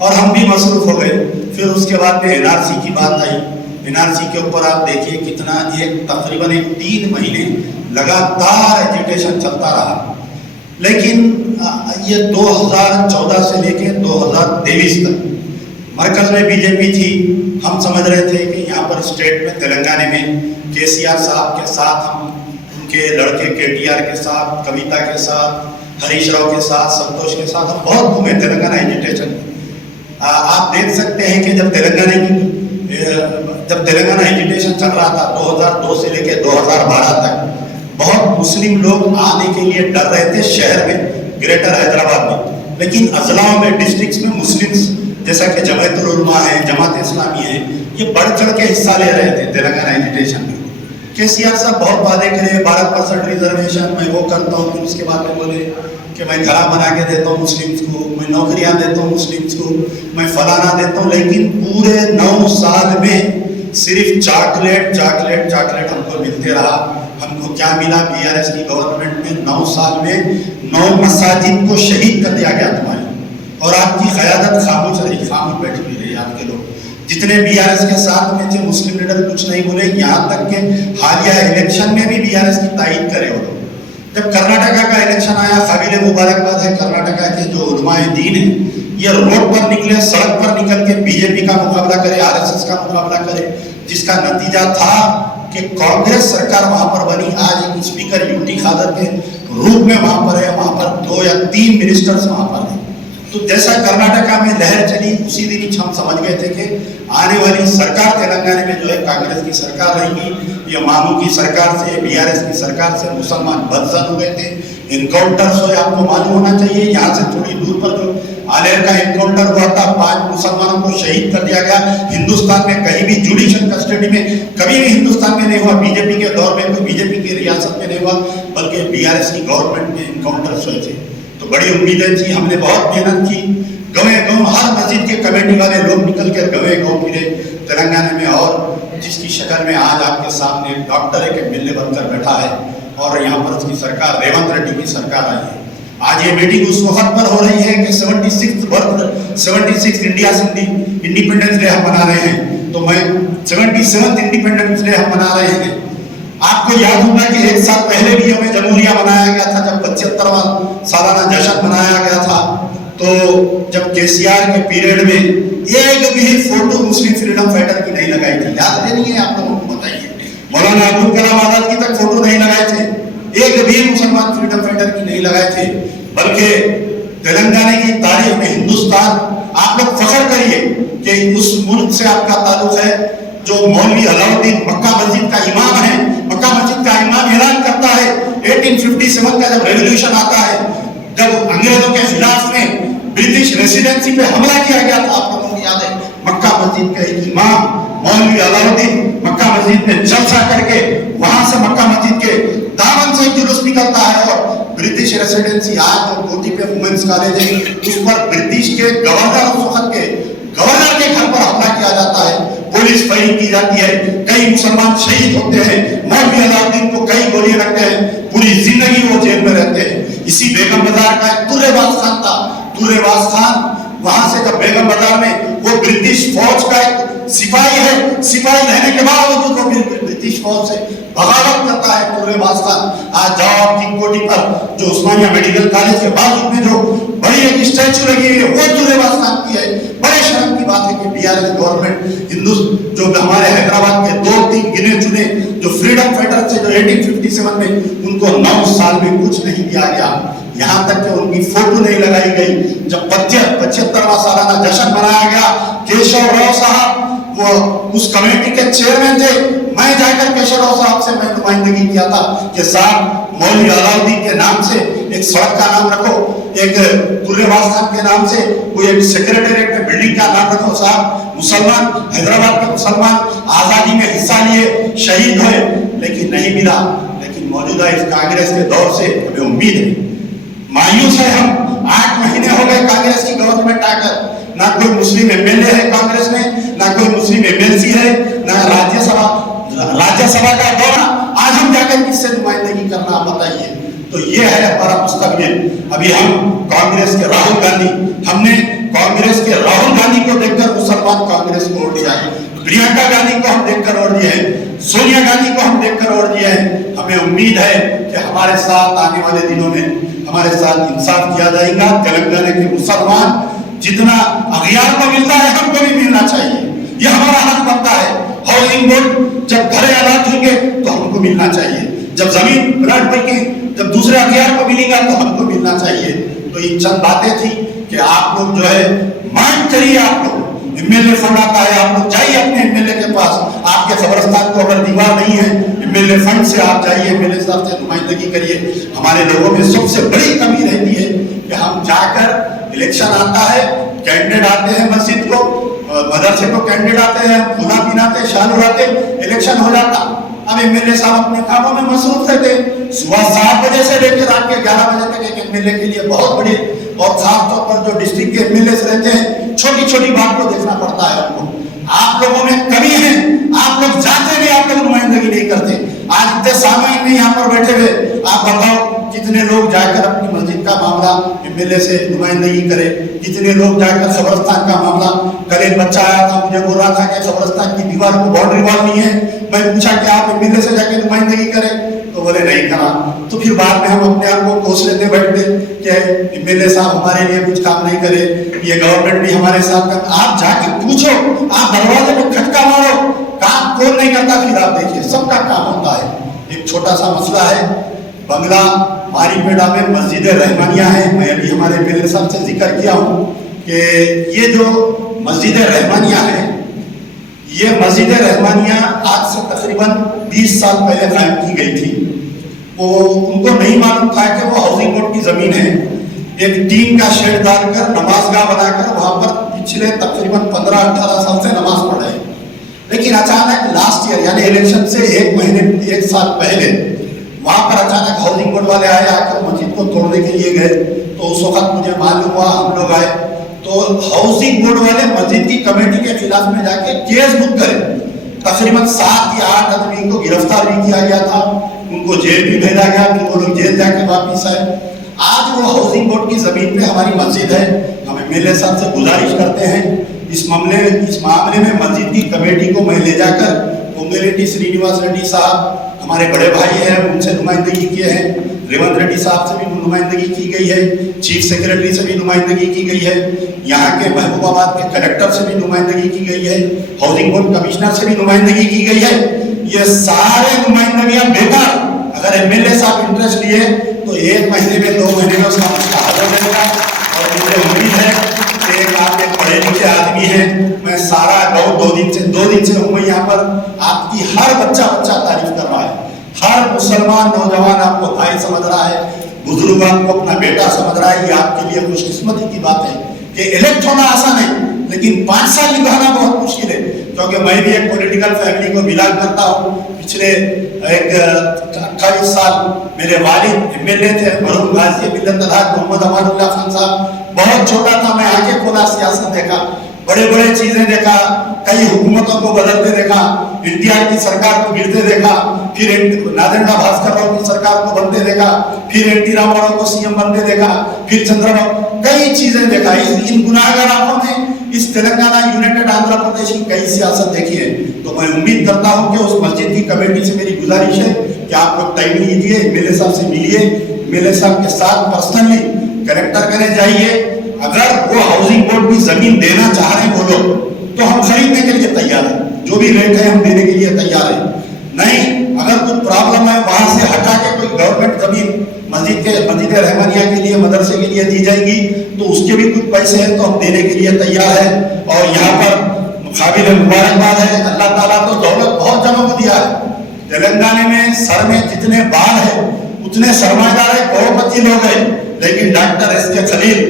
और हम भी मसरूफ़ हो गए। फिर उसके बाद में एनआरसी की बात आई। एनआरसी के ऊपर आप देखिए कितना, तकरीबन 3 महीने लगातार एजुटेशन चलता रहा। लेकिन ये 2014 से लेके 2023 तक मरकज़ में बीजेपी थी। हम समझ रहे थे कि यहाँ पर स्टेट में तेलंगाना में केसीआर साहब के साथ, हम उनके लड़के केटीआर के साथ, कविता के साथ, हरीश राव के साथ, संतोष के साथ हम बहुत घूमे तेलंगाना एजुटेशन में। आप देख सकते हैं कि जब तेलंगाना एजुटेशन चल रहा था 2002 से लेकर 2012 तक, बहुत मुस्लिम लोग आने के लिए डर रहे थे शहर में, ग्रेटर हैदराबाद में। लेकिन अजलाओं में, डिस्ट्रिक्ट्स में मुस्लिम्स जैसा कि जमात उलमा है, जमात इस्लामी है, ये बढ़ चढ़ के हिस्सा ले रहे थे तेलंगाना एजुटेशन में। केसीआर साहब बहुत वादे करे, 12% रिजर्वेशन मैं वो करता हूँ, फिर उसके बाद में बोले कि मैं घर बना के देता हूँ मुस्लिम्स को, मैं नौकरियाँ देता हूँ मुस्लिम्स को, मैं फलाना देता हूँ। लेकिन पूरे 9 साल में सिर्फ चॉकलेट हमको मिलते रहा। हमको क्या मिला? बीआरएस की गवर्नमेंट में 9 साल में 9 मसाजिद को शहीद कर दिया गया तुम्हारी, और आपकी क़यादत खामोश रही, खामोश बैठी हुई रही। आपके लोग जितने बीआरएस के साथ में थे, मुस्लिम लीडर कुछ नहीं बोले। यहाँ तक के हालिया इलेक्शन में भी बीआरएस की तायीद करे वो लोग। जब कर्नाटका का इलेक्शन आया, काबिल मुबारकबाद है कर्नाटका के जो उलमाए दीन है, ये रोड पर निकले, सड़क पर निकल के बीजेपी का मुकाबला करे, आरएसएस का मुकाबला करे, जिसका नतीजा था कि कांग्रेस सरकार वहां पर बनी। आज एक स्पीकर यूटी खादर के रूप में वहां पर है, वहां पर 2 या 3 मिनिस्टर्स वहां पर हैं। तो जैसा कर्नाटका में लहर चली, उसी दिन ही हम समझ गए थे कि आने वाली सरकार तेलंगाना में जो है कांग्रेस की सरकार रहेगी। ये मामू की सरकार से, बीआरएस की सरकार से मुसलमान बदसन हो गए थे। इनकाउंटर्स हुए, आपको मालूम होना चाहिए, यहाँ से थोड़ी दूर पर जो आलेर का इनकाउंटर हुआ था, 5 मुसलमानों को शहीद कर दिया गया। हिंदुस्तान में कहीं भी जुडिशियल कस्टडी में कभी भी हिंदुस्तान में नहीं हुआ। बीजेपी के दौर में कोई बीजेपी की रियासत में नहीं हुआ, बल्कि बीआरएस की गवर्नमेंट में इनकाउंटर्स हुए थे। तो बड़ी उम्मीदें थी, हमने बहुत मेहनत की। गाँव हर मस्जिद के कमेटी वाले लोग निकल कर गाँव फिरे तेलंगाना में, और जिसकी शक्ल में आज आपके सामने डॉक्टर एक एमएलए बनकर बैठा है। और यहाँ पर उसकी सरकार रेवंत रेड्डी की सरकार आई है। आज ये मीटिंग उस वक्त पर हो रही है कि 76 इंडिपेंडेंस डे हम मना रहे हैं, तो मैं 77 इंडिपेंडेंस डे हम मना रहे हैं। आपको याद होगा कि एक साल पहले भी हमें जमहूरिया मनाया गया था, जब 75वां सालाना जश्न मनाया गया था। तो जब केसीआर के पीरियड में एक भी फोटो मुस्लिम फ्रीडम फाइटर की नहीं लगाई थी, याद है नहीं है आप लोगों को? बताइए। मौलाना अब्दुल कलाम आजाद की तक फोटो नहीं लगाए थे, एक भी मुसलमान फ्रीडम फाइटर की नहीं लगाए थे। बल्कि तेलंगाना की तारीख में हिंदुस्तान, आप लोग फख्र करिए कि उस मुल्क से आपका ताल्लुक है जो मौलवी अलाउद्दीन मक्का मस्जिद का इमाम है। मक्का मस्जिद का इमाम ऐलान करता है 1857 का जब रेवोल्यूशन आता है, जब अंग्रेजों के खिलाफ में ब्रिटिश रेसिडेंसी पे हमला किया गया था, आप लोगों को याद है, मक्का मस्जिद का एक इमाम मौलवी अलाउद्दीन मक्का मस्जिद में जलसा करके वहां से मक्का मस्जिद के दामन से जुलूस निकलता है और ब्रिटिश रेसिडेंसी आज जो कोठी पे वुमेन्स कॉलेज है उस पर ब्रिटिश के गवर्नर उस वक्त के गवर्नर के घर पर हमला किया जाता है, पुलिस फायरिंग की जाती है, कई मुसलमान शहीद होते हैं, मौलवी अलाउद्दीन को कई गोलियां लगते हैं, पूरी जिंदगी वो जेल में रहते हैं। इसी बेगम बाजार का एक तुर्रेबाज खान था, तुर्रेबाज खान वहां से जब बेगम बाजार में वो ब्रिटिश फौज का एक सिपाही है, सिपाही रहने के बावजूद वो ब्रिटिश फौज से बगावत करता है तुर्रेबाज खान। आज जाओ आपकी कोठी पर जो उस्मानिया मेडिकल कॉलेज के बाजू में जो बड़ी एक स्टैचू लगी हुई है वो तुर्रेबाज खान की है। बड़े शर्म की बात है कि बीआरएस गवर्नमेंट हिंदू जो हमारे हैदराबाद के 2-3 गिने चुने जो फ्रीडम फाइटर थे जो 1857 में, उनको 9 साल में कुछ नहीं दिया गया, यहाँ तक कि उनकी फोटो नहीं लगाई गई। जब 75वां सालाना जश्न मनाया गया, केशव राव साहब वो उस कमेटी के चेयरमैन थे, मैं जाकर केशव राव साहब से मैं नुमाइंदगी किया था कि साहब मौलवी अलाउद्दीन के नाम से एक सड़क का नाम रखो, एक तुर्रेबाज खान के नाम से कोई एक सेक्रेटेरिएट में बिल्डिंग का नाम रखो। साहब मुसलमान, हैदराबाद के मुसलमान आजादी में हिस्सा लिए, शहीद हुए, लेकिन नहीं मिला। लेकिन मौजूदा इस कांग्रेस के दौर से हमें उम्मीद है, मायूस है हम। 8 महीने हो गए कांग्रेस की गवर्नमेंट आकर, ना कोई मुस्लिम एमएलए है कांग्रेस में, ना कोई मुस्लिम एमएलसी है, ना राज्यसभा का दौरा। आज हम जाकर किससे नुमाइंदगी करना बताइए? तो ये है हमारा मुस्तकबिल। अभी हम कांग्रेस के राहुल गांधी, हमने कांग्रेस के राहुल गांधी को देखकर मुसलमान कांग्रेस को वोट दिया है, प्रियंका गांधी को हम देखकर वोट दिए हैं, सोनिया गांधी को हम देखकर वोट दिए हैं। हमें उम्मीद है कि हमारे साथ आने वाले दिनों में हमारे साथ इंसाफ किया जाएगा। तेलंगाना के मुसलमान जितना अगियार को मिलता है हमको भी मिलना चाहिए, ये हमारा हक बनता है। हाउसिंग बोर्ड जब घरे आजाद होंगे तो हमको मिलना चाहिए, जब जमीन ब्लड बैंकिंग जब दूसरे अगियार को मिलेगा तो हमको मिलना चाहिए। तो ये चंद बातें थी कि आप लोग जो है माइंड करिए, आप लोग एमएलए फंड आता है, आप लोग जाइए अपने एमएलए के पास। आपके कब्रिस्तान को अगर दीवार नहीं है, एमएलए फंड से आप जाइए, एमएलए साहब से नुमाइंदगी करिए। हमारे लोगों में सबसे बड़ी कमी रहती है कि हम जाकर इलेक्शन आता है, कैंडिडेट आते हैं मस्जिद को, मदरसे को कैंडिडेट आते हैं, खुला पिनाते, शाल उड़ाते, इलेक्शन हो जाता। अब एमएलए साहब अपने कामों में मसरूफ रहते, सुबह 7 बजे से लेकर रात के 11 बजे तक एक एमएलए के लिए बहुत बड़ी, और खास तौर पर जो डिस्ट्रिक्ट के एमएलए रहते हैं, छोटी छोटी बात को देखना पड़ता है उनको। आप लोगों में कमी है, आप लोग जाते भी, आप लोग नुमाइंदगी नहीं करते। आज इतने सामान्य में यहाँ पर बैठे हुए, आप बताओ कितने लोग जाकर अपनी मस्जिद का मामला एमएलए से नुमाइंदगी करे, कितने लोग जाकर कब्रिस्तान का मामला कल एक बच्चा आया था, मुझे बोल रहा था कि कब्रिस्तान की दीवार को बाउंड्री वॉल नहीं है। मैं पूछा कि आप एमएलए से जाकर नुमाइंदगी करें, तो बोले नहीं करा। तो फिर बाद में हम अपने आप को कोस लेते बैठते कि एमएलए साहब हमारे लिए कुछ काम नहीं करे, ये गवर्नमेंट भी हमारे साथ कर। आप जाके पूछो, आप दरवाजे पे खटका मारो, काम कौन नहीं करता, फिर आप देखिए सबका काम होता है। एक छोटा सा मसला है, बंगला मारीपेड़ा में मस्जिद रहमानिया है। मैं अभी हमारे एमएलए साहब से जिक्र किया हूँ कि ये जो मस्जिद रहमानिया है, ये मस्जिद रहमानिया आज से तकरीबन 20 साल पहले कायम की गई थी। वो उनको नहीं मालूम था कि वो हाउसिंग बोर्ड की जमीन है। एक टीन का शेड डालकर नमाजगाह बनाकर वहां पर पिछले तकरीबन 15-18 साल से नमाज पढ़ रहे हैं। लेकिन अचानक लास्ट ईयर यानी इलेक्शन से 1 साल पहले वहां पर अचानक हाउसिंग बोर्ड वाले आए, आकर मस्जिद को तोड़ने के लिए गए। तो उस वक्त मुझे मालूम हुआ, हम लोग आए तो हाउसिंग बोर्ड वाले मस्जिद की कमेटी के खिलाफ में जाके केस बुक करे। तकरीबन 7 या 8 आदमी को गिरफ्तार भी किया गया था, उनको जेल भी भेजा गया, फिर वो लोग जेल जाके वापिस आए। आज वो हाउसिंग बोर्ड की जमीन पे हमारी मस्जिद है। हम एमएलए साहब से गुजारिश करते हैं इस मामले में मस्जिद की कमेटी को मैं ले जाकर पोंगेरेड्डी श्रीनिवास रेड्डी साहब हमारे बड़े भाई हैं, उनसे नुमाइंदगी किए हैं, रेवंत रेड्डी साहब से भी नुमाइंदगी की गई है, चीफ सेक्रेटरी से भी नुमाइंदगी की गई है, यहाँ के महबूबाबाद के कलेक्टर से भी नुमाइंदगी की गई है, हाउसिंग बोर्ड कमिश्नर से भी नुमाइंदगी की गई है। ये सारे नुमाइंदगियां बेकार, अगर एमएलए साहब इंटरेस्ट लिए तो 1 महीने में 2 महीने में उसका मसला हल हो जाएगा। और मुझे उम्मीद है कि आप एक पढ़े लिखे आदमी हैं, मैं सारा गाँव 2 दिन से हूँ यहाँ पर, आपकी हर बच्चा तारीफ कर रहा है, हर मुसलमान नौजवान आपको भाई समझ रहा है, बुजुर्ग आपको अपना बेटा समझ रहा है। ये आपके लिए खुशकिस्मती की बात है कि इलेक्ट होना आसान है, लेकिन 5 साल निभाना बहुत मुश्किल है। क्योंकि मैं भी एक पॉलिटिकल फैमिली को बिलोंग करता हूँ। पिछले 28 साल मेरे वालिद एमएलए थे, मरहूम गाजी मिल्लत अलहक मोहम्मद अमानुल्लाह खान साहब। बहुत छोटा था मैं, आंखें खोला, सियासत देखा, बड़े चीजें देखा, कई हुकूमतों को बदलते देखा, एनटीआर की सरकार को गिरते देखा, फिर नादेंद्र भास्कर राव की सरकार को बनते देखा, फिर एनटी रामाराव को सीएम बनते देखा, फिर चंद्रबाबू, कई चीजें देखा। इन गुनाहगार आंखों ने इस तेलंगाना यूनाइटेड आंध्र प्रदेश की कई सियासत देखी है। तो मैं उम्मीद करता हूं कि उस मस्जिद की कमेटी से मेरी गुजारिश है कि आप लोग टाइम लीजिए, एमएलए साहब से मिलिए, एमएलए साहब के साथ पर्सनली कलेक्टर करने जाइए। अगर वो हाउसिंग बोर्ड की जमीन देना चाह रहे हैं वो लोग, तो हम खरीदने के लिए तैयार हैं, जो भी रेट है हम देने के लिए तैयार हैं। नहीं, अगर कुछ प्रॉब्लम है वहां से हटा के कोई गवर्नमेंट जमीन मस्जिद रहमानिया के लिए, मदरसे के लिए दी जाएगी, तो उसके भी कुछ पैसे हैं तो हम देने के लिए तैयार है। और यहाँ पर काबिल मुबारकबाद है, अल्लाह ताला तो दौलत बहुत जनों को दिया है। तेलंगाना में सर में जितने बाल है उतने सरमाएदार है, करोड़पति लोग हैं, लेकिन डॉक्टर एसके खलील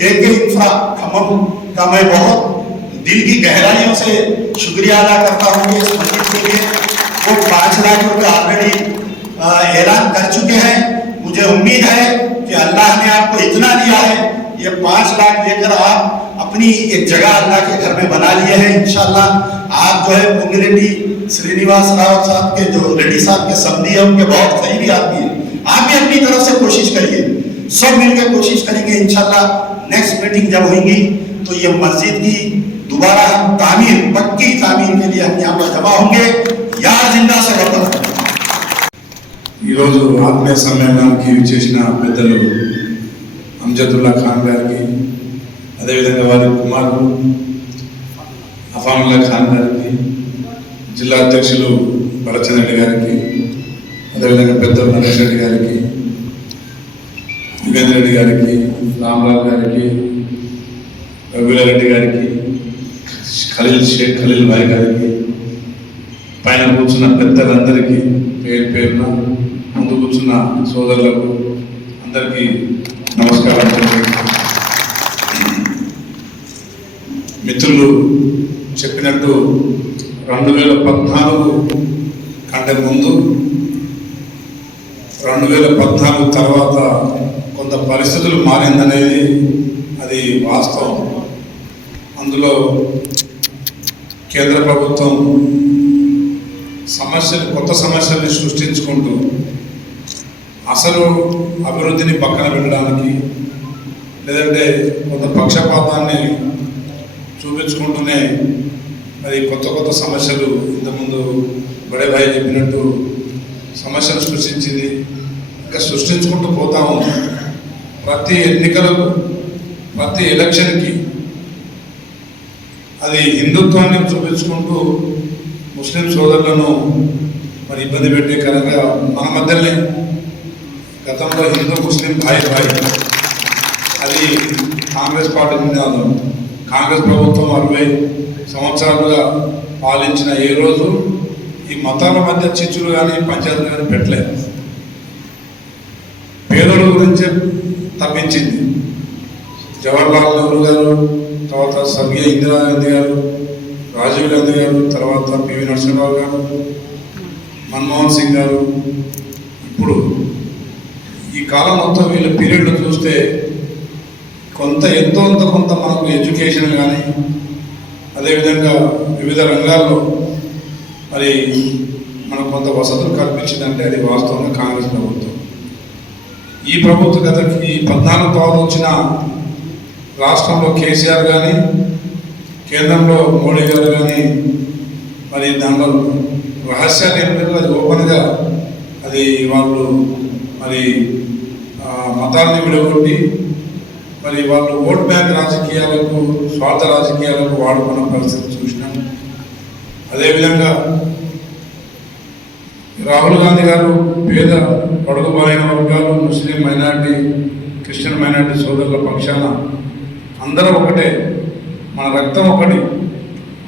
के इंफ्रा खम्मम का मैं बहुत दिल की गहराइयों से शुक्रिया अदा करता हूँ कि इस मस्जिद के लिए वो 5 लाख रुपए ऑलरेडी ऐलान कर चुके हैं। मुझे उम्मीद है कि अल्लाह ने आपको इतना दिया है, ये 5 लाख लेकर आप अपनी एक जगह अल्लाह के घर में बना लिए हैं। इंशाल्लाह आप जो है पोंगेरेड्डी श्रीनिवास राव साहब के, जो रेड्डी साहब के समधी है, उनके बहुत करीबी आदमी है। आप भी अपनी तरफ से कोशिश करिए, सब मिलकर कोशिश करेंगे। इंशाल्लाह नेक्स्ट मीटिंग जब होगी तो ये मस्जिद की दोबारा तामीर, पक्की तामीर के लिए हम यहाँ पर जमा होंगे। यार जिंदा से वतन। ఈరోజు ఆత్మీయ సమ్మేళనానికి విచ్చేసిన పెద్దలు అమ్జదుల్లా ఖాన్ గారికి, అదేవిధంగా వారి కుమారుడు అఫానుల్లా ఖాన్ గారికి, జిల్లా అధ్యక్షులు భరచంద్ర రెడ్డి గారికి, అదేవిధంగా పెద్దలు నరేష్ రెడ్డి గారికి, యుగేంద్ర రెడ్డి గారికి, రామరావు గారికి, రఘువీరారెడ్డి గారికి, షేక్ ఖలీల్ భాయ్ గారికి, పైన కూర్చున్న పెద్దలందరికీ పేరున, ముందు కూర్చున్న సోదరులకు అందరికీ నమస్కారం. మిత్రులు చెప్పినట్టు 2014 కంటే ముందు, 2014 తర్వాత కొంత పరిస్థితులు మారిందనేది అది వాస్తవం. అందులో కేంద్ర ప్రభుత్వం కొత్త సమస్యల్ని సృష్టించుకుంటూ అసలు అభివృద్ధిని పక్కన పెట్టడానికి, లేదంటే కొంత పక్షపాతాన్ని చూపించుకుంటూనే మరి కొత్త సమస్యలు, ఇంతకుముందు బడే భాయ్ చెప్పినట్టు సమస్యలు సృష్టించింది, ఇంకా సృష్టించుకుంటూ పోతా ఉంది. ప్రతి ఎన్నికలకు, ప్రతి ఎలక్షన్కి అది హిందుత్వాన్ని చూపించుకుంటూ ముస్లిం సోదరులను మరి ఇబ్బంది పెట్టే కారణంగా మన మధ్యనే గతంలో హిందూ ముస్లిం భాయ్ అది కాంగ్రెస్ పార్టీ నినాదం. కాంగ్రెస్ ప్రభుత్వం 60 సంవత్సరాలుగా పాలించిన ఏ రోజు ఈ మతాల మధ్య చిచ్చులు కానీ పంచాయతీలు కానీ పెట్టలేదు. పేదల గురించి తప్పించింది. జవహర్లాల్ నెహ్రూ గారు, తర్వాత స్వర్గీయ ఇందిరాగాంధీ గారు, రాజీవ్ గాంధీ గారు, తర్వాత పివి నరసింహరావు గారు, మన్మోహన్ సింగ్ గారు, ఇప్పుడు ఈ కాలం మొత్తం వీళ్ళ పీరియడ్లో చూస్తే ఎంతో కొంత మనకు ఎడ్యుకేషన్ కానీ, అదేవిధంగా వివిధ రంగాల్లో మరి మనకు కొంత వసతులు కల్పించిందంటే అది వాస్తవంగా కాంగ్రెస్ ప్రభుత్వం. ఈ ప్రభుత్వం గత ఈ 14 తర్వాత వచ్చిన రాష్ట్రంలో కేసీఆర్ కానీ కేంద్రంలో మోడీ గారు కానీ మరి దానిలో రహస్యాలు ఏం లేదు, అది ఓపెన్గా అది వాళ్ళు మరి మతాన్ని విడగొట్టి మరి వాళ్ళు ఓట్ బ్యాంక్ రాజకీయాలకు స్వార్థ రాజకీయాలకు వాడుకున్న పరిస్థితి చూసినాం. అదేవిధంగా రాహుల్ గాంధీ గారు పేద పొడుగు బలైన వర్గాలు, ముస్లిం మైనార్టీ, క్రిస్టియన్ మైనార్టీ సోదరుల పక్షాన అందరం ఒకటే, మన రక్తం ఒకటి.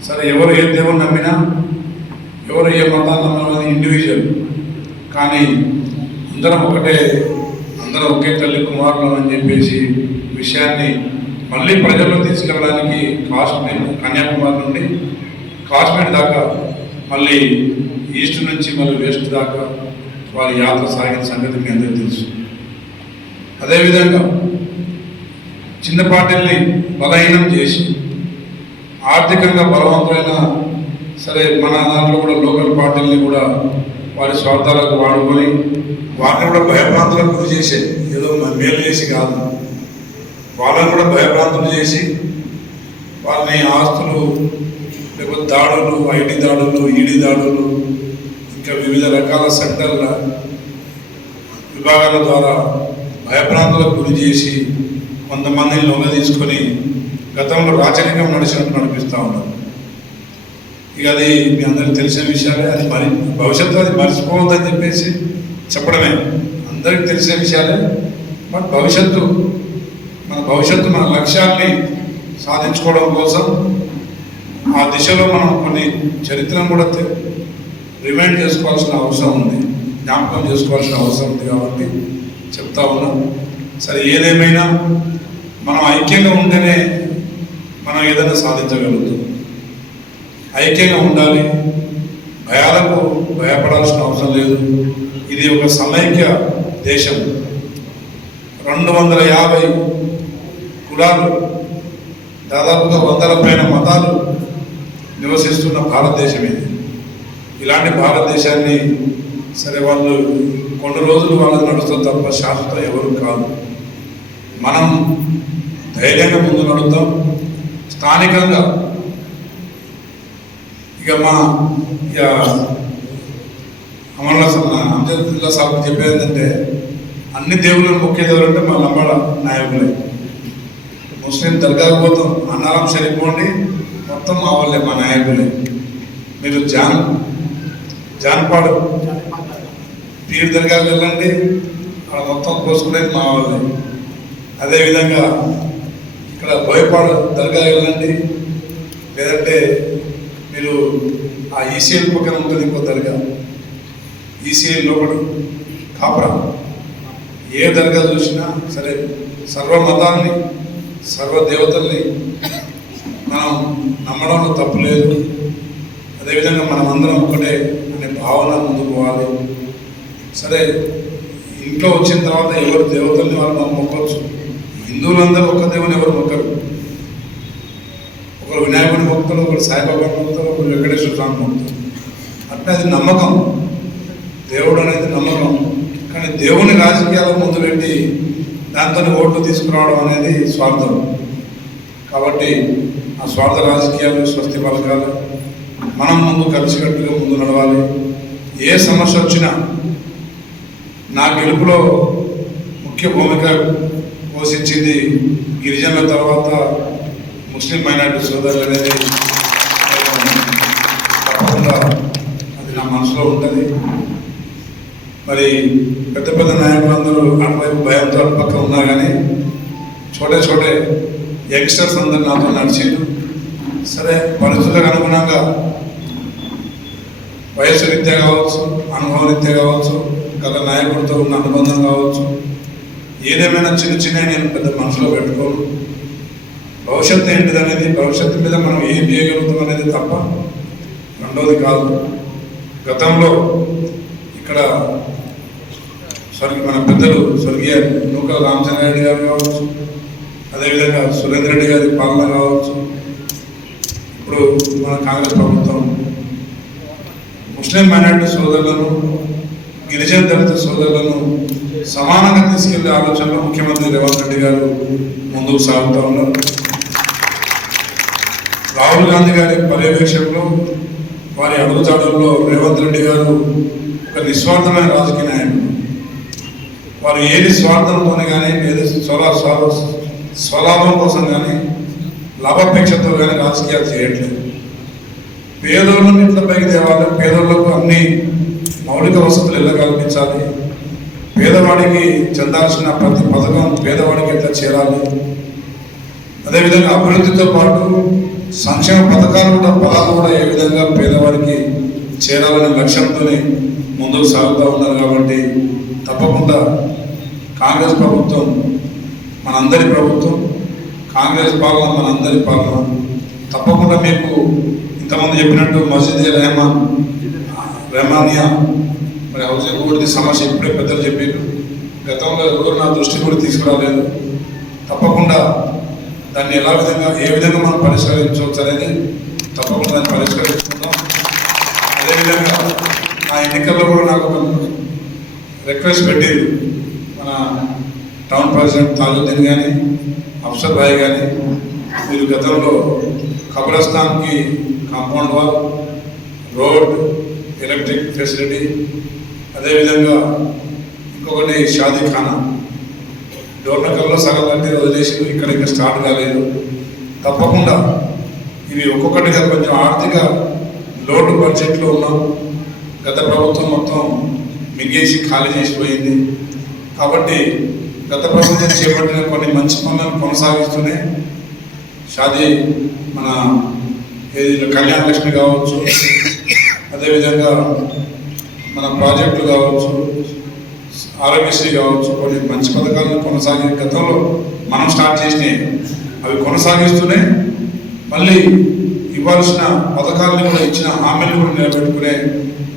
సరే ఎవరు ఏ దేవుని నమ్మినా ఎవరు ఏ మతాన్ని నమ్మినా ఇండివిజువల్, కానీ అందరం ఒకటే, అందరం ఒకే తల్లి కుమారులు అని చెప్పేసి విషయాన్ని మళ్ళీ ప్రజల్లో తీసుకెళ్ళడానికి కాశ్మీర్, కన్యాకుమారి నుండి కాశ్మీర్ దాకా, మళ్ళీ ఈస్ట్ నుంచి మళ్ళీ వెస్ట్ దాకా వారి యాత్ర సాగిన సంగతి మీ అందరికీ తెలుసు. అదేవిధంగా చిన్న పార్టీల్ని బలహీనం చేసి ఆర్థికంగా బలవంతమైన సరే మన దాంట్లో కూడా లోకల్ పార్టీల్ని కూడా వారి స్వార్థాలకు వాడుకొని వారిని కూడా భయభ్రాంతులకు గురి చేసే, ఏదో మేలు చేసి కాదు, వాళ్ళని కూడా భయభ్రాంతులు చేసి వారిని ఆస్తులు లేకపోతే దాడులు, ఐటీ దాడులు, ఈడీ దాడులు, ఇంకా వివిధ రకాల సెంటర్ల విభాగాల ద్వారా భయభ్రాంతులకు గురి చేసి కొంతమందిని లొంగ తీసుకొని గతంలో రాచరికం నడిచినట్టు నడిపిస్తూ ఉన్నారు. ఇక అది మీ అందరికి తెలిసిన విషయాలే, అది మరి భవిష్యత్తు అది మర్చిపోవద్దని చెప్పేసి చెప్పడమే, అందరికి తెలిసిన విషయాలే. బట్ మన లక్ష్యాల్ని సాధించుకోవడం కోసం ఆ దిశలో మనం కొన్ని చరిత్రను కూడా రిమైండ్ చేసుకోవాల్సిన అవసరం ఉంది, జ్ఞాపకం చేసుకోవాల్సిన అవసరం ఉంది. కాబట్టి చెప్తా ఉన్నాం. సరే ఏదేమైనా మనం ఐక్యంగా ఉంటేనే మనం ఏదైనా సాధించగలుగుతాం. ఐక్యంగా ఉండాలి, భయాలకు భయపడాల్సిన అవసరం లేదు. ఇది ఒక సమైక్య దేశం, 250 కులాలు, దాదాపుగా 100ల పైన మతాలు నివసిస్తున్న భారతదేశం ఇది. ఇలాంటి భారతదేశాన్ని సరే వాళ్ళు కొన్ని రోజులు వాళ్ళకి నడుస్తుంది తప్ప శాశ్వత ఎవరు కాదు. మనం ధైర్యంగా ముందు నడుద్దాం. స్థానికంగా ఇక అమర్లా సాబ్ చెప్పేది ఏంటంటే అన్ని దేవుళ్ళు ముఖ్య దేవులు అంటే మా లంబాడ నాయకులే. ముస్లిం దర్గాకు పోతాం, అన్నారం షరీఫ్ పోండి, మొత్తం మా వాళ్ళే, మా నాయకులే. మీరు జాన్పాడు పీర్ దర్గాకు వెళ్ళండి, అక్కడ మొత్తం కోసుకునేది మా వాళ్ళే. అదేవిధంగా ఇక్కడ బోయపాడు దర్గా వెళ్ళండి, లేదంటే మీరు ఆ ఈసీఎల్ పక్కన ఉంటుంది ఇంకో దర్గా, ఈసీఎల్ లోపల కాపురా, ఏ దర్గా చూసినా సరే సర్వ మతాన్ని సర్వ దేవతల్ని మనం నమ్మడంలో తప్పు లేదు. అదేవిధంగా మనం అందరం ఒకటే అనే భావన ముందుకు పోవాలి. సరే ఇంట్లో వచ్చిన తర్వాత ఎవరు దేవతల్ని వాళ్ళు మనం మొక్కవచ్చు. హిందువులందరూ ఒక్క దేవుని ఎవరు మొక్కరు. ఒకరు వినాయకుడిని మొక్కుతారు, ఒకరు సాయిబాబాని మొక్కుతారు, ఒకరు వెంకటేశ్వర స్వామిని మొక్కుతారు. అంటే అది నమ్మకం, దేవుడు అనేది నమ్మకం. కానీ దేవుని రాజకీయాలకు ముందు పెట్టి దాంతో ఓట్లు తీసుకురావడం అనేది స్వార్థం. కాబట్టి ఆ స్వార్థ రాజకీయాలు, స్వస్తి పథకాలు మనం ముందు కలిసికట్టుగా ముందు నడవాలి. ఏ సమస్య వచ్చినా నా గెలుపులో ముఖ్య భూమిక పోషించింది గిరిజనుల తర్వాత ముస్లిం మైనారిటీ సోదరులు అనేది తప్పకుండా అది నా మనసులో ఉంటుంది. మరి పెద్ద పెద్ద నాయకులందరూ అటువైపు భయంతో అటుపక్క ఉన్నా కానీ చోటే యంగ్స్టర్స్ అందరు నాతో నడిచిండు. సరే పరిస్థితులకు అనుగుణంగా వయస్సు రీత్యా కావచ్చు, అనుభవ రీత్యా కావచ్చు, గత నాయకుడితో ఉన్న అనుబంధం కావచ్చు, ఏదేమైనా చిన్న నేను పెద్ద మనసులో పెట్టుకోను. భవిష్యత్తు ఏంటిదనేది, భవిష్యత్తు మీద మనం ఏం చేయగలుగుతాం అనేది తప్ప రెండవది కాదు. గతంలో ఇక్కడ మన పెద్దలు స్వర్గీయ నూకల రామచంద్ర రెడ్డి గారు కావచ్చు, అదేవిధంగా సురేంద్ర రెడ్డి గారి పాలన కావచ్చు, ఇప్పుడు మన కాంగ్రెస్ ప్రభుత్వం ముస్లిం మైనారిటీ సోదరులను, గిరిజన దళిత సోదరులను సమానంగా తీసుకెళ్లే ఆలోచనలో ముఖ్యమంత్రి రేవంత్ రెడ్డి గారు ముందుకు సాగుతూ ఉన్నారు. రాహుల్ గాంధీ గారి పర్యవేక్షణలో, వారి అడుగుజాడల్లో రేవంత్ రెడ్డి గారు ఒక నిస్వార్థమైన రాజకీయ నాయకుడు. వారు ఏది స్వార్థంతోనే కానీ, ఏది స్వలాభం కోసం కానీ, లాభాపేక్షతో కానీ రాజకీయాలు చేయట్లేదు. పేదోళ్ళని ఇట్లా పైకి తేవాలి, పేదోళ్లకు అన్ని మౌలిక వసతులు ఎలా కల్పించాలి, పేదవాడికి చెందాల్సిన ప్రతి పథకం పేదవాడికి ఎట్లా చేరాలి, అదేవిధంగా అభివృద్ధితో పాటు సంక్షేమ పథకాలు కూడా ఫలాలు కూడా ఏ విధంగా పేదవాడికి చేరాలనే లక్ష్యంతోనే ముందుకు సాగుతూ ఉన్నారు. కాబట్టి తప్పకుండా కాంగ్రెస్ ప్రభుత్వం మనందరి ప్రభుత్వం, కాంగ్రెస్ పాలన మనందరి పాలన. తప్పకుండా మీకు ఇంతమంది చెప్పినట్టు మసీద్ రెహమానియా మరి హౌసింగ్ బోర్డుది సమస్య ఇప్పుడే పెద్దలు చెప్పారు. గతంలో ఎవరు నా దృష్టి కూడా తీసుకురాలేదు. తప్పకుండా దాన్ని ఏ విధంగా మనం పరిష్కరించవచ్చు అనేది తప్పకుండా దాన్ని పరిష్కరించుకుందాం. అదేవిధంగా నా ఎన్నికల్లో కూడా నాకు ఒక రిక్వెస్ట్ పెట్టారు మన టౌన్ ప్రెసిడెంట్ తాజుద్దీన్ కానీ, అఫ్సర్ భాయ్ కానీ, మీరు గతంలో కబ్రస్థాన్కి compound wall, road, electric facility, అదేవిధంగా ఇంకొకటి షాదీఖానా డోర్నకల్లో సగం కట్టి వదిలేసి ఇక్కడ స్టార్ట్ కాలేదు. తప్పకుండా ఇవి ఒక్కొక్కటిగా కొంచెం ఆర్థిక లోటు బడ్జెట్లో ఉన్నాం. గత ప్రభుత్వం మొత్తం మింగేసి ఖాళీ చేసిపోయింది. కాబట్టి గత ప్రభుత్వం చేపట్టిన కొన్ని మంచి పనులను కొనసాగిస్తూనే షాదీ మన ఏది కళ్యాణ లక్ష్మి కావచ్చు, అదేవిధంగా మన ప్రాజెక్టులు కావచ్చు, ఆరోగ్యశ్రీ కావచ్చు, కొన్ని మంచి పథకాలను కొనసాగి గతంలో మనం స్టార్ట్ చేసినాయి అవి కొనసాగిస్తూనే మళ్ళీ ఇవ్వాల్సిన పథకాలను కూడా ఇచ్చిన హామీలు కూడా నిలబెట్టుకునే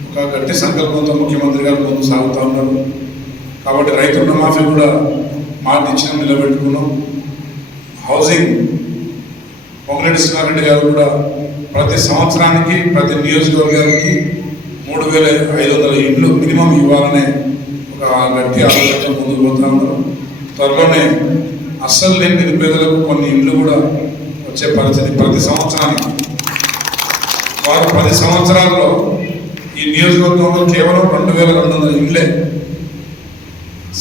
ఒక గట్టి సంకల్పంతో ముఖ్యమంత్రి గారు ముందు సాగుతూ ఉన్నారు. కాబట్టి రైతు రుణమాఫీ కూడా మాట ఇచ్చిన నిలబెట్టుకున్నాం. హౌసింగ్ పొంగులేటి శ్రీనారెడ్డి గారు కూడా ప్రతి సంవత్సరానికి ప్రతి నియోజకవర్గానికి 3,500 ఇండ్లు మినిమం ఇవ్వాలనే ఒక గట్టి ఆలోచనతో ముందుకు పోతా ఉన్నారు. త్వరలోనే అస్సలు లేని నిరుపేదలకు కొన్ని ఇండ్లు కూడా వచ్చే పరిస్థితి. ప్రతి సంవత్సరానికి వారు 10 సంవత్సరాల్లో ఈ నియోజకవర్గంలో కేవలం 2,200 ఇండ్లే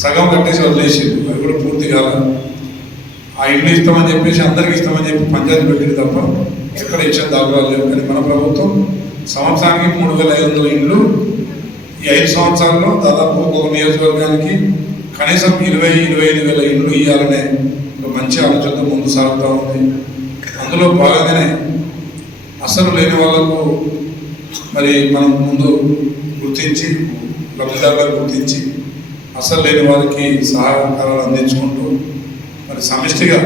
సగం కట్టేసి వదిలేసి అవి కూడా పూర్తి కాదు. ఆ ఇండ్లు ఇస్తామని చెప్పేసి అందరికి ఇస్తామని చెప్పి పంచాయతీ పెట్టింది తప్ప ఎక్కడ ఇచ్చిన దాఖలాలు లేవు. కానీ మన ప్రభుత్వం సంవత్సరానికి 3,500 ఇండ్లు ఈ 5 సంవత్సరాల్లో దాదాపు ఒక నియోజకవర్గానికి కనీసం 20-25,000 ఇండ్లు ఇవ్వాలనే ఒక మంచి ఆలోచనతో ముందు సాగుతూ ఉంది. అందులో భాగంగానే అసలు లేని వాళ్లకు మరి మనం ముందు గుర్తించి, లబ్ధిదారులను గుర్తించి అసలు లేని వారికి సహాయకారాలు అందించుకుంటూ మరి సమిష్టిగా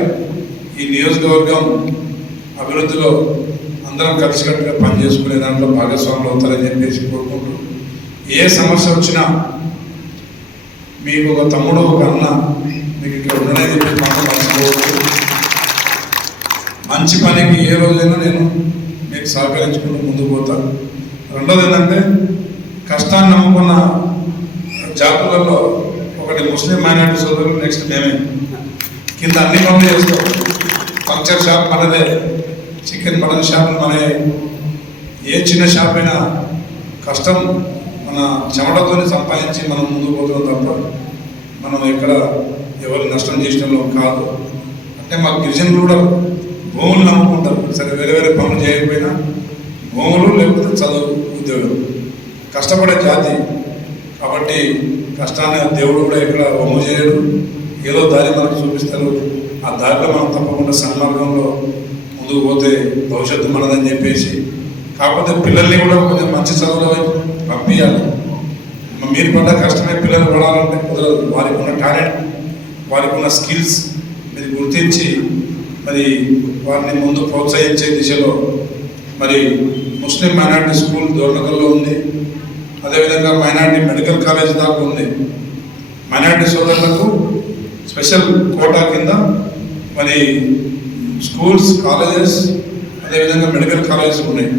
ఈ నియోజకవర్గం అభివృద్ధిలో అందరం కలిసికట్టుగా పనిచేసుకునే దాంట్లో భాగస్వాములు అవుతారని చెప్పేసి కోరుకుంటూ, ఏ సమస్య వచ్చినా మీకు ఒక తమ్ముడు, ఒక అన్న మీకు ఇక్కడ ఉండనే చెప్పి మర్చిపోవద్దు. మంచి పనికి ఏ రోజైనా నేను మీకు సహకరించుకుంటూ ముందుకు పోతాను. రెండోది ఏంటంటే, కష్టాన్ని నమ్ముకున్న జాతులలో ఒకటి ముస్లిం మైనారిటీ సోదరులు, నెక్స్ట్ మేమే. కింద అన్ని పనులు చేస్తాం. పంక్చర్ షాప్ మనదే, చికెన్ మటన్ షాప్ మనదే. ఏ చిన్న షాప్ అయినా కష్టం మన చెమటతో సంపాదించి మనం ముందుకు పోతున్నాం తప్ప మనం ఎక్కడ ఎవరు నష్టం చేయడంలో కాదు. అంటే మా గిరిజనులు కూడా భూములు నమ్ముకుంటారు. సరే వేరే వేరే పనులు చేయకపోయినా భూములు, లేకపోతే చదువు, ఉద్యోగం, కష్టపడే జాతి. కాబట్టి కష్టాన్ని దేవుడు కూడా ఎక్కడ వమ్ము చేయడు. ఏదో దారి మనకు చూపిస్తారు. ఆ దారిలో మనం తప్పకుండా సన్మార్గంలో ముందుకు పోతే భవిష్యత్తు మనదని చెప్పేసి, కాకపోతే పిల్లల్ని కూడా కొంచెం మంచి చదువుల వైపు పంపించాలి. మీరు పడ్డ కష్టమే పిల్లలు పడాలంటే కుదరదు. వారికి ఉన్న టాలెంట్, వారికి ఉన్న స్కిల్స్ మీరు గుర్తించి మరి వారిని ముందు ప్రోత్సహించే దిశలో మరి ముస్లిం మైనారిటీ స్కూల్ దోర్నకల్లో ఉంది. అదేవిధంగా మైనారిటీ మెడికల్ కాలేజ్ దాకా ఉంది. మైనారిటీ సోదరులకు స్పెషల్ కోటా కింద మరి స్కూల్స్, కాలేజెస్, అదేవిధంగా మెడికల్ కాలేజెస్ ఉన్నాయి.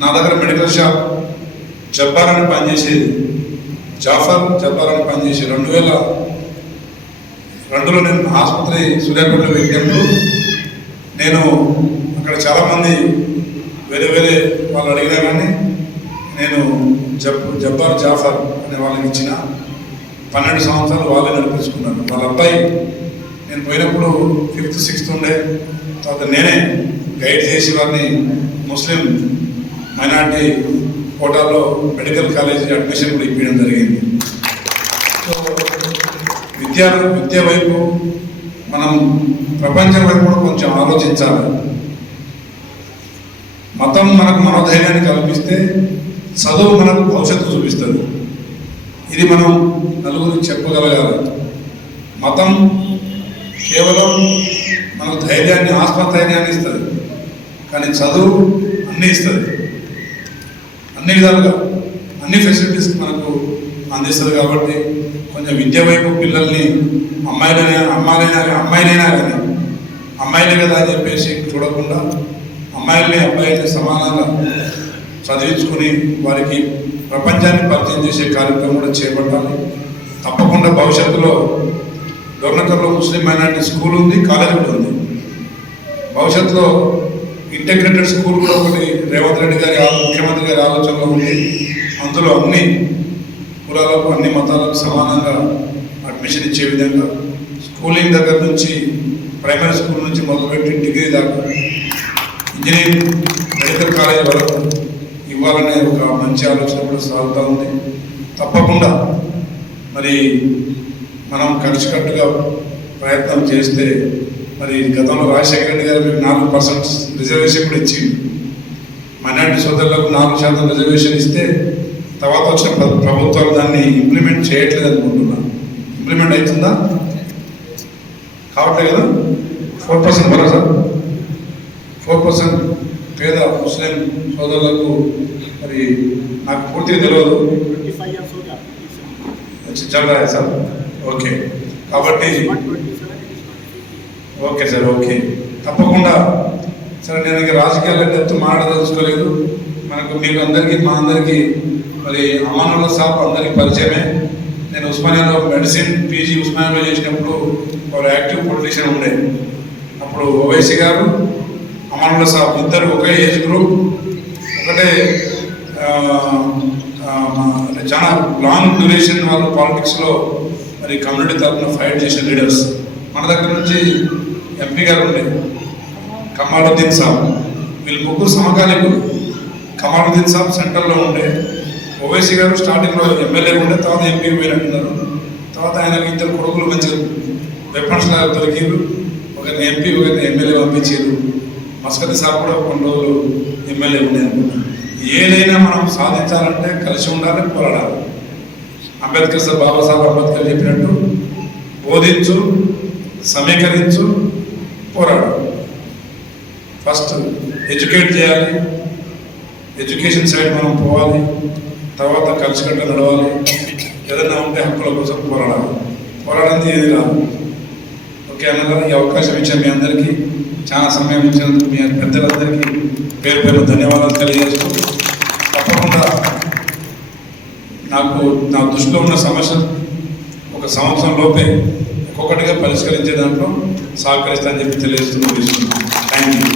నా దగ్గర మెడికల్ షాప్ జబ్బార్ అని పనిచేసేది, జబ్బార్ అని పనిచేసి 2002లో నేను ఆసుపత్రి సూర్యాపేటలో పెట్టినప్పుడు నేను అక్కడ చాలామంది వేరే వాళ్ళు అడిగినా కానీ నేను జబ్బార్ జాఫర్ అనే వాళ్ళకి ఇచ్చిన 12 సంవత్సరాలు వాళ్ళే నడిపించుకున్నాను. వాళ్ళ అబ్బాయి నేను పోయినప్పుడు 5th 6th ఉండే, తర్వాత నేనే గైడ్ చేసి వారిని ముస్లిం మైనార్టీ కోటాలో మెడికల్ కాలేజీ అడ్మిషన్ కూడా ఇప్పించడం జరిగింది. సో విద్య వైపు మనం ప్రపంచం వైపు కూడా కొంచెం ఆలోచించాలి. మతం మనకు మనోధైర్యాన్ని కల్పిస్తే చదువు మనకు భవిష్యత్తు చూపిస్తుంది. ఇది మనం నలుగురికి చెప్పగలగాలి. మతం కేవలం మనకు ధైర్యాన్ని, ఆత్మధైర్యాన్ని ఇస్తుంది, కానీ చదువు అన్నీ ఇస్తుంది. అన్ని విధాలుగా అన్ని ఫెసిలిటీస్ మనకు అందిస్తుంది. కాబట్టి కొంచెం విద్య వైపు పిల్లల్ని అమ్మాయిలైనా కానీ అమ్మాయిలే కదా అని చెప్పేసి చూడకుండా అమ్మాయిల్ని అబ్బాయిల్ని సమానంగా చదివించుకుని వారికి ప్రపంచాన్ని పరిచయం చేసే కార్యక్రమం కూడా చేపట్టాలి. తప్పకుండా భవిష్యత్తులో డోర్నకర్లో ముస్లిం మైనారిటీ స్కూల్ ఉంది, కాలేజ్ కూడా ఉంది. భవిష్యత్తులో ఇంటిగ్రేటెడ్ స్కూల్ కూడా ఒకటి రేవంత్ రెడ్డి గారి ముఖ్యమంత్రి గారి ఆలోచనలో ఉంది. అందులో అన్ని కులాలకు అన్ని మతాలకు సమానంగా అడ్మిషన్ ఇచ్చే విధంగా స్కూలింగ్ దగ్గర నుంచి ప్రైమరీ స్కూల్ నుంచి మొదలుపెట్టి డిగ్రీ దాకా ఇంజనీరింగ్ మెడికల్ కాలేజ్ వరకు ఇవ్వాలనే ఒక మంచి ఆలోచన కూడా సాగుతూ ఉంది. తప్పకుండా మరి మనం కలిసికట్టుగా ప్రయత్నం చేస్తే మరి గతంలో రాజశేఖర రెడ్డి గారు మీకు 4% రిజర్వేషన్ కూడా ఇచ్చింది. మైనారిటీ సోదరులకు 4% రిజర్వేషన్ ఇస్తే తర్వాత వచ్చిన ప్రభుత్వాలు దాన్ని ఇంప్లిమెంట్ చేయట్లేదు అనుకుంటున్నా. ఇంప్లిమెంట్ అవుతుందా? కావట్లేదు కదా. 4% భరోసా, 4% పేద ముస్లిం సోదరులకు మరి నాకు పూర్తిగా తెలియదు. చల్ రా సార్. ఓకే, కాబట్టి ఓకే సార్, ఓకే తప్పకుండా. సరే, నేను ఇంకా రాజకీయాల్లో డెప్త్ మాట్లాడదలుచుకోలేదు. మీకు అందరికీ మా అందరికీ మరి అమానుల్లా సాబ్ అందరికీ పరిచయమే. నేను ఉస్మానియాలో మెడిసిన్ పీజీ ఉస్మానియాలో చేసినప్పుడు ఒక యాక్టివ్ పొలిటీషియన్ ఉండే. అప్పుడు ఓవైసీ గారు, అమానుల్లా సాబ్ ఇద్దరు ఒకే ఏజ్ గ్రూప్, ఒకటే చాలా లాంగ్ డ్యూరేషన్ వాళ్ళు పాలిటిక్స్లో మరి కమ్యూనిటీ తరఫున ఫైట్ చేసే లీడర్స్. మన దగ్గర నుంచి ఎంపీ గారు ఉండే కమాలుద్దీన్ సాబ్, వీళ్ళు ముగ్గురు సమకాలీకులు. కమాలుద్దీన్ సాబ్ సెంట్రల్లో ఉండే, ఓవైసీ గారు స్టార్టింగ్లో ఎమ్మెల్యే ఉండే, తర్వాత ఎంపీకి పోయినట్టున్నారు. తర్వాత ఆయనకు 2 కొడుకులు మంచిగా వెపన్స్ లాగా దొరికిరు. ఒకరిని ఎంపీ, ఒకరిని ఎమ్మెల్యే పంపించారు. మస్కతి సాబ్ కూడా కొన్ని రోజులు ఎమ్మెల్యే ఉండే అనుకుంటున్నాను. ఏదైనా మనం సాధించాలంటే కలిసి ఉండాలి, పోరాడాలి. అంబేద్కర్ సార్, బాబాసాహెబ్ అంబేద్కర్ చెప్పినట్టు బోధించు, సమీకరించు, పోరాడు. ఫస్ట్ ఎడ్యుకేట్ చేయాలి, ఎడ్యుకేషన్ సైడ్ మనం పోవాలి, తర్వాత కలిసికట్ట నడవాలి. ఏదైనా ఉంటే హక్కుల కోసం పోరాడంది ఏది రాదు. ఓకే అన్నగా ఈ అవకాశం ఇచ్చిన మీ అందరికీ, చాలా సమయం ఇచ్చినందుకు మీ పెద్దలందరికీ పేరు పేరు ధన్యవాదాలు తెలియజేస్తూ, తప్పకుండా నా దృష్టిలో ఉన్న సమస్యలు 1 సంవత్సరం లోపే ఒక్కొక్కటిగా పరిష్కరించే దాంట్లో సహకరిస్తానని చెప్పి తెలియజేస్తూ థ్యాంక్ యూ.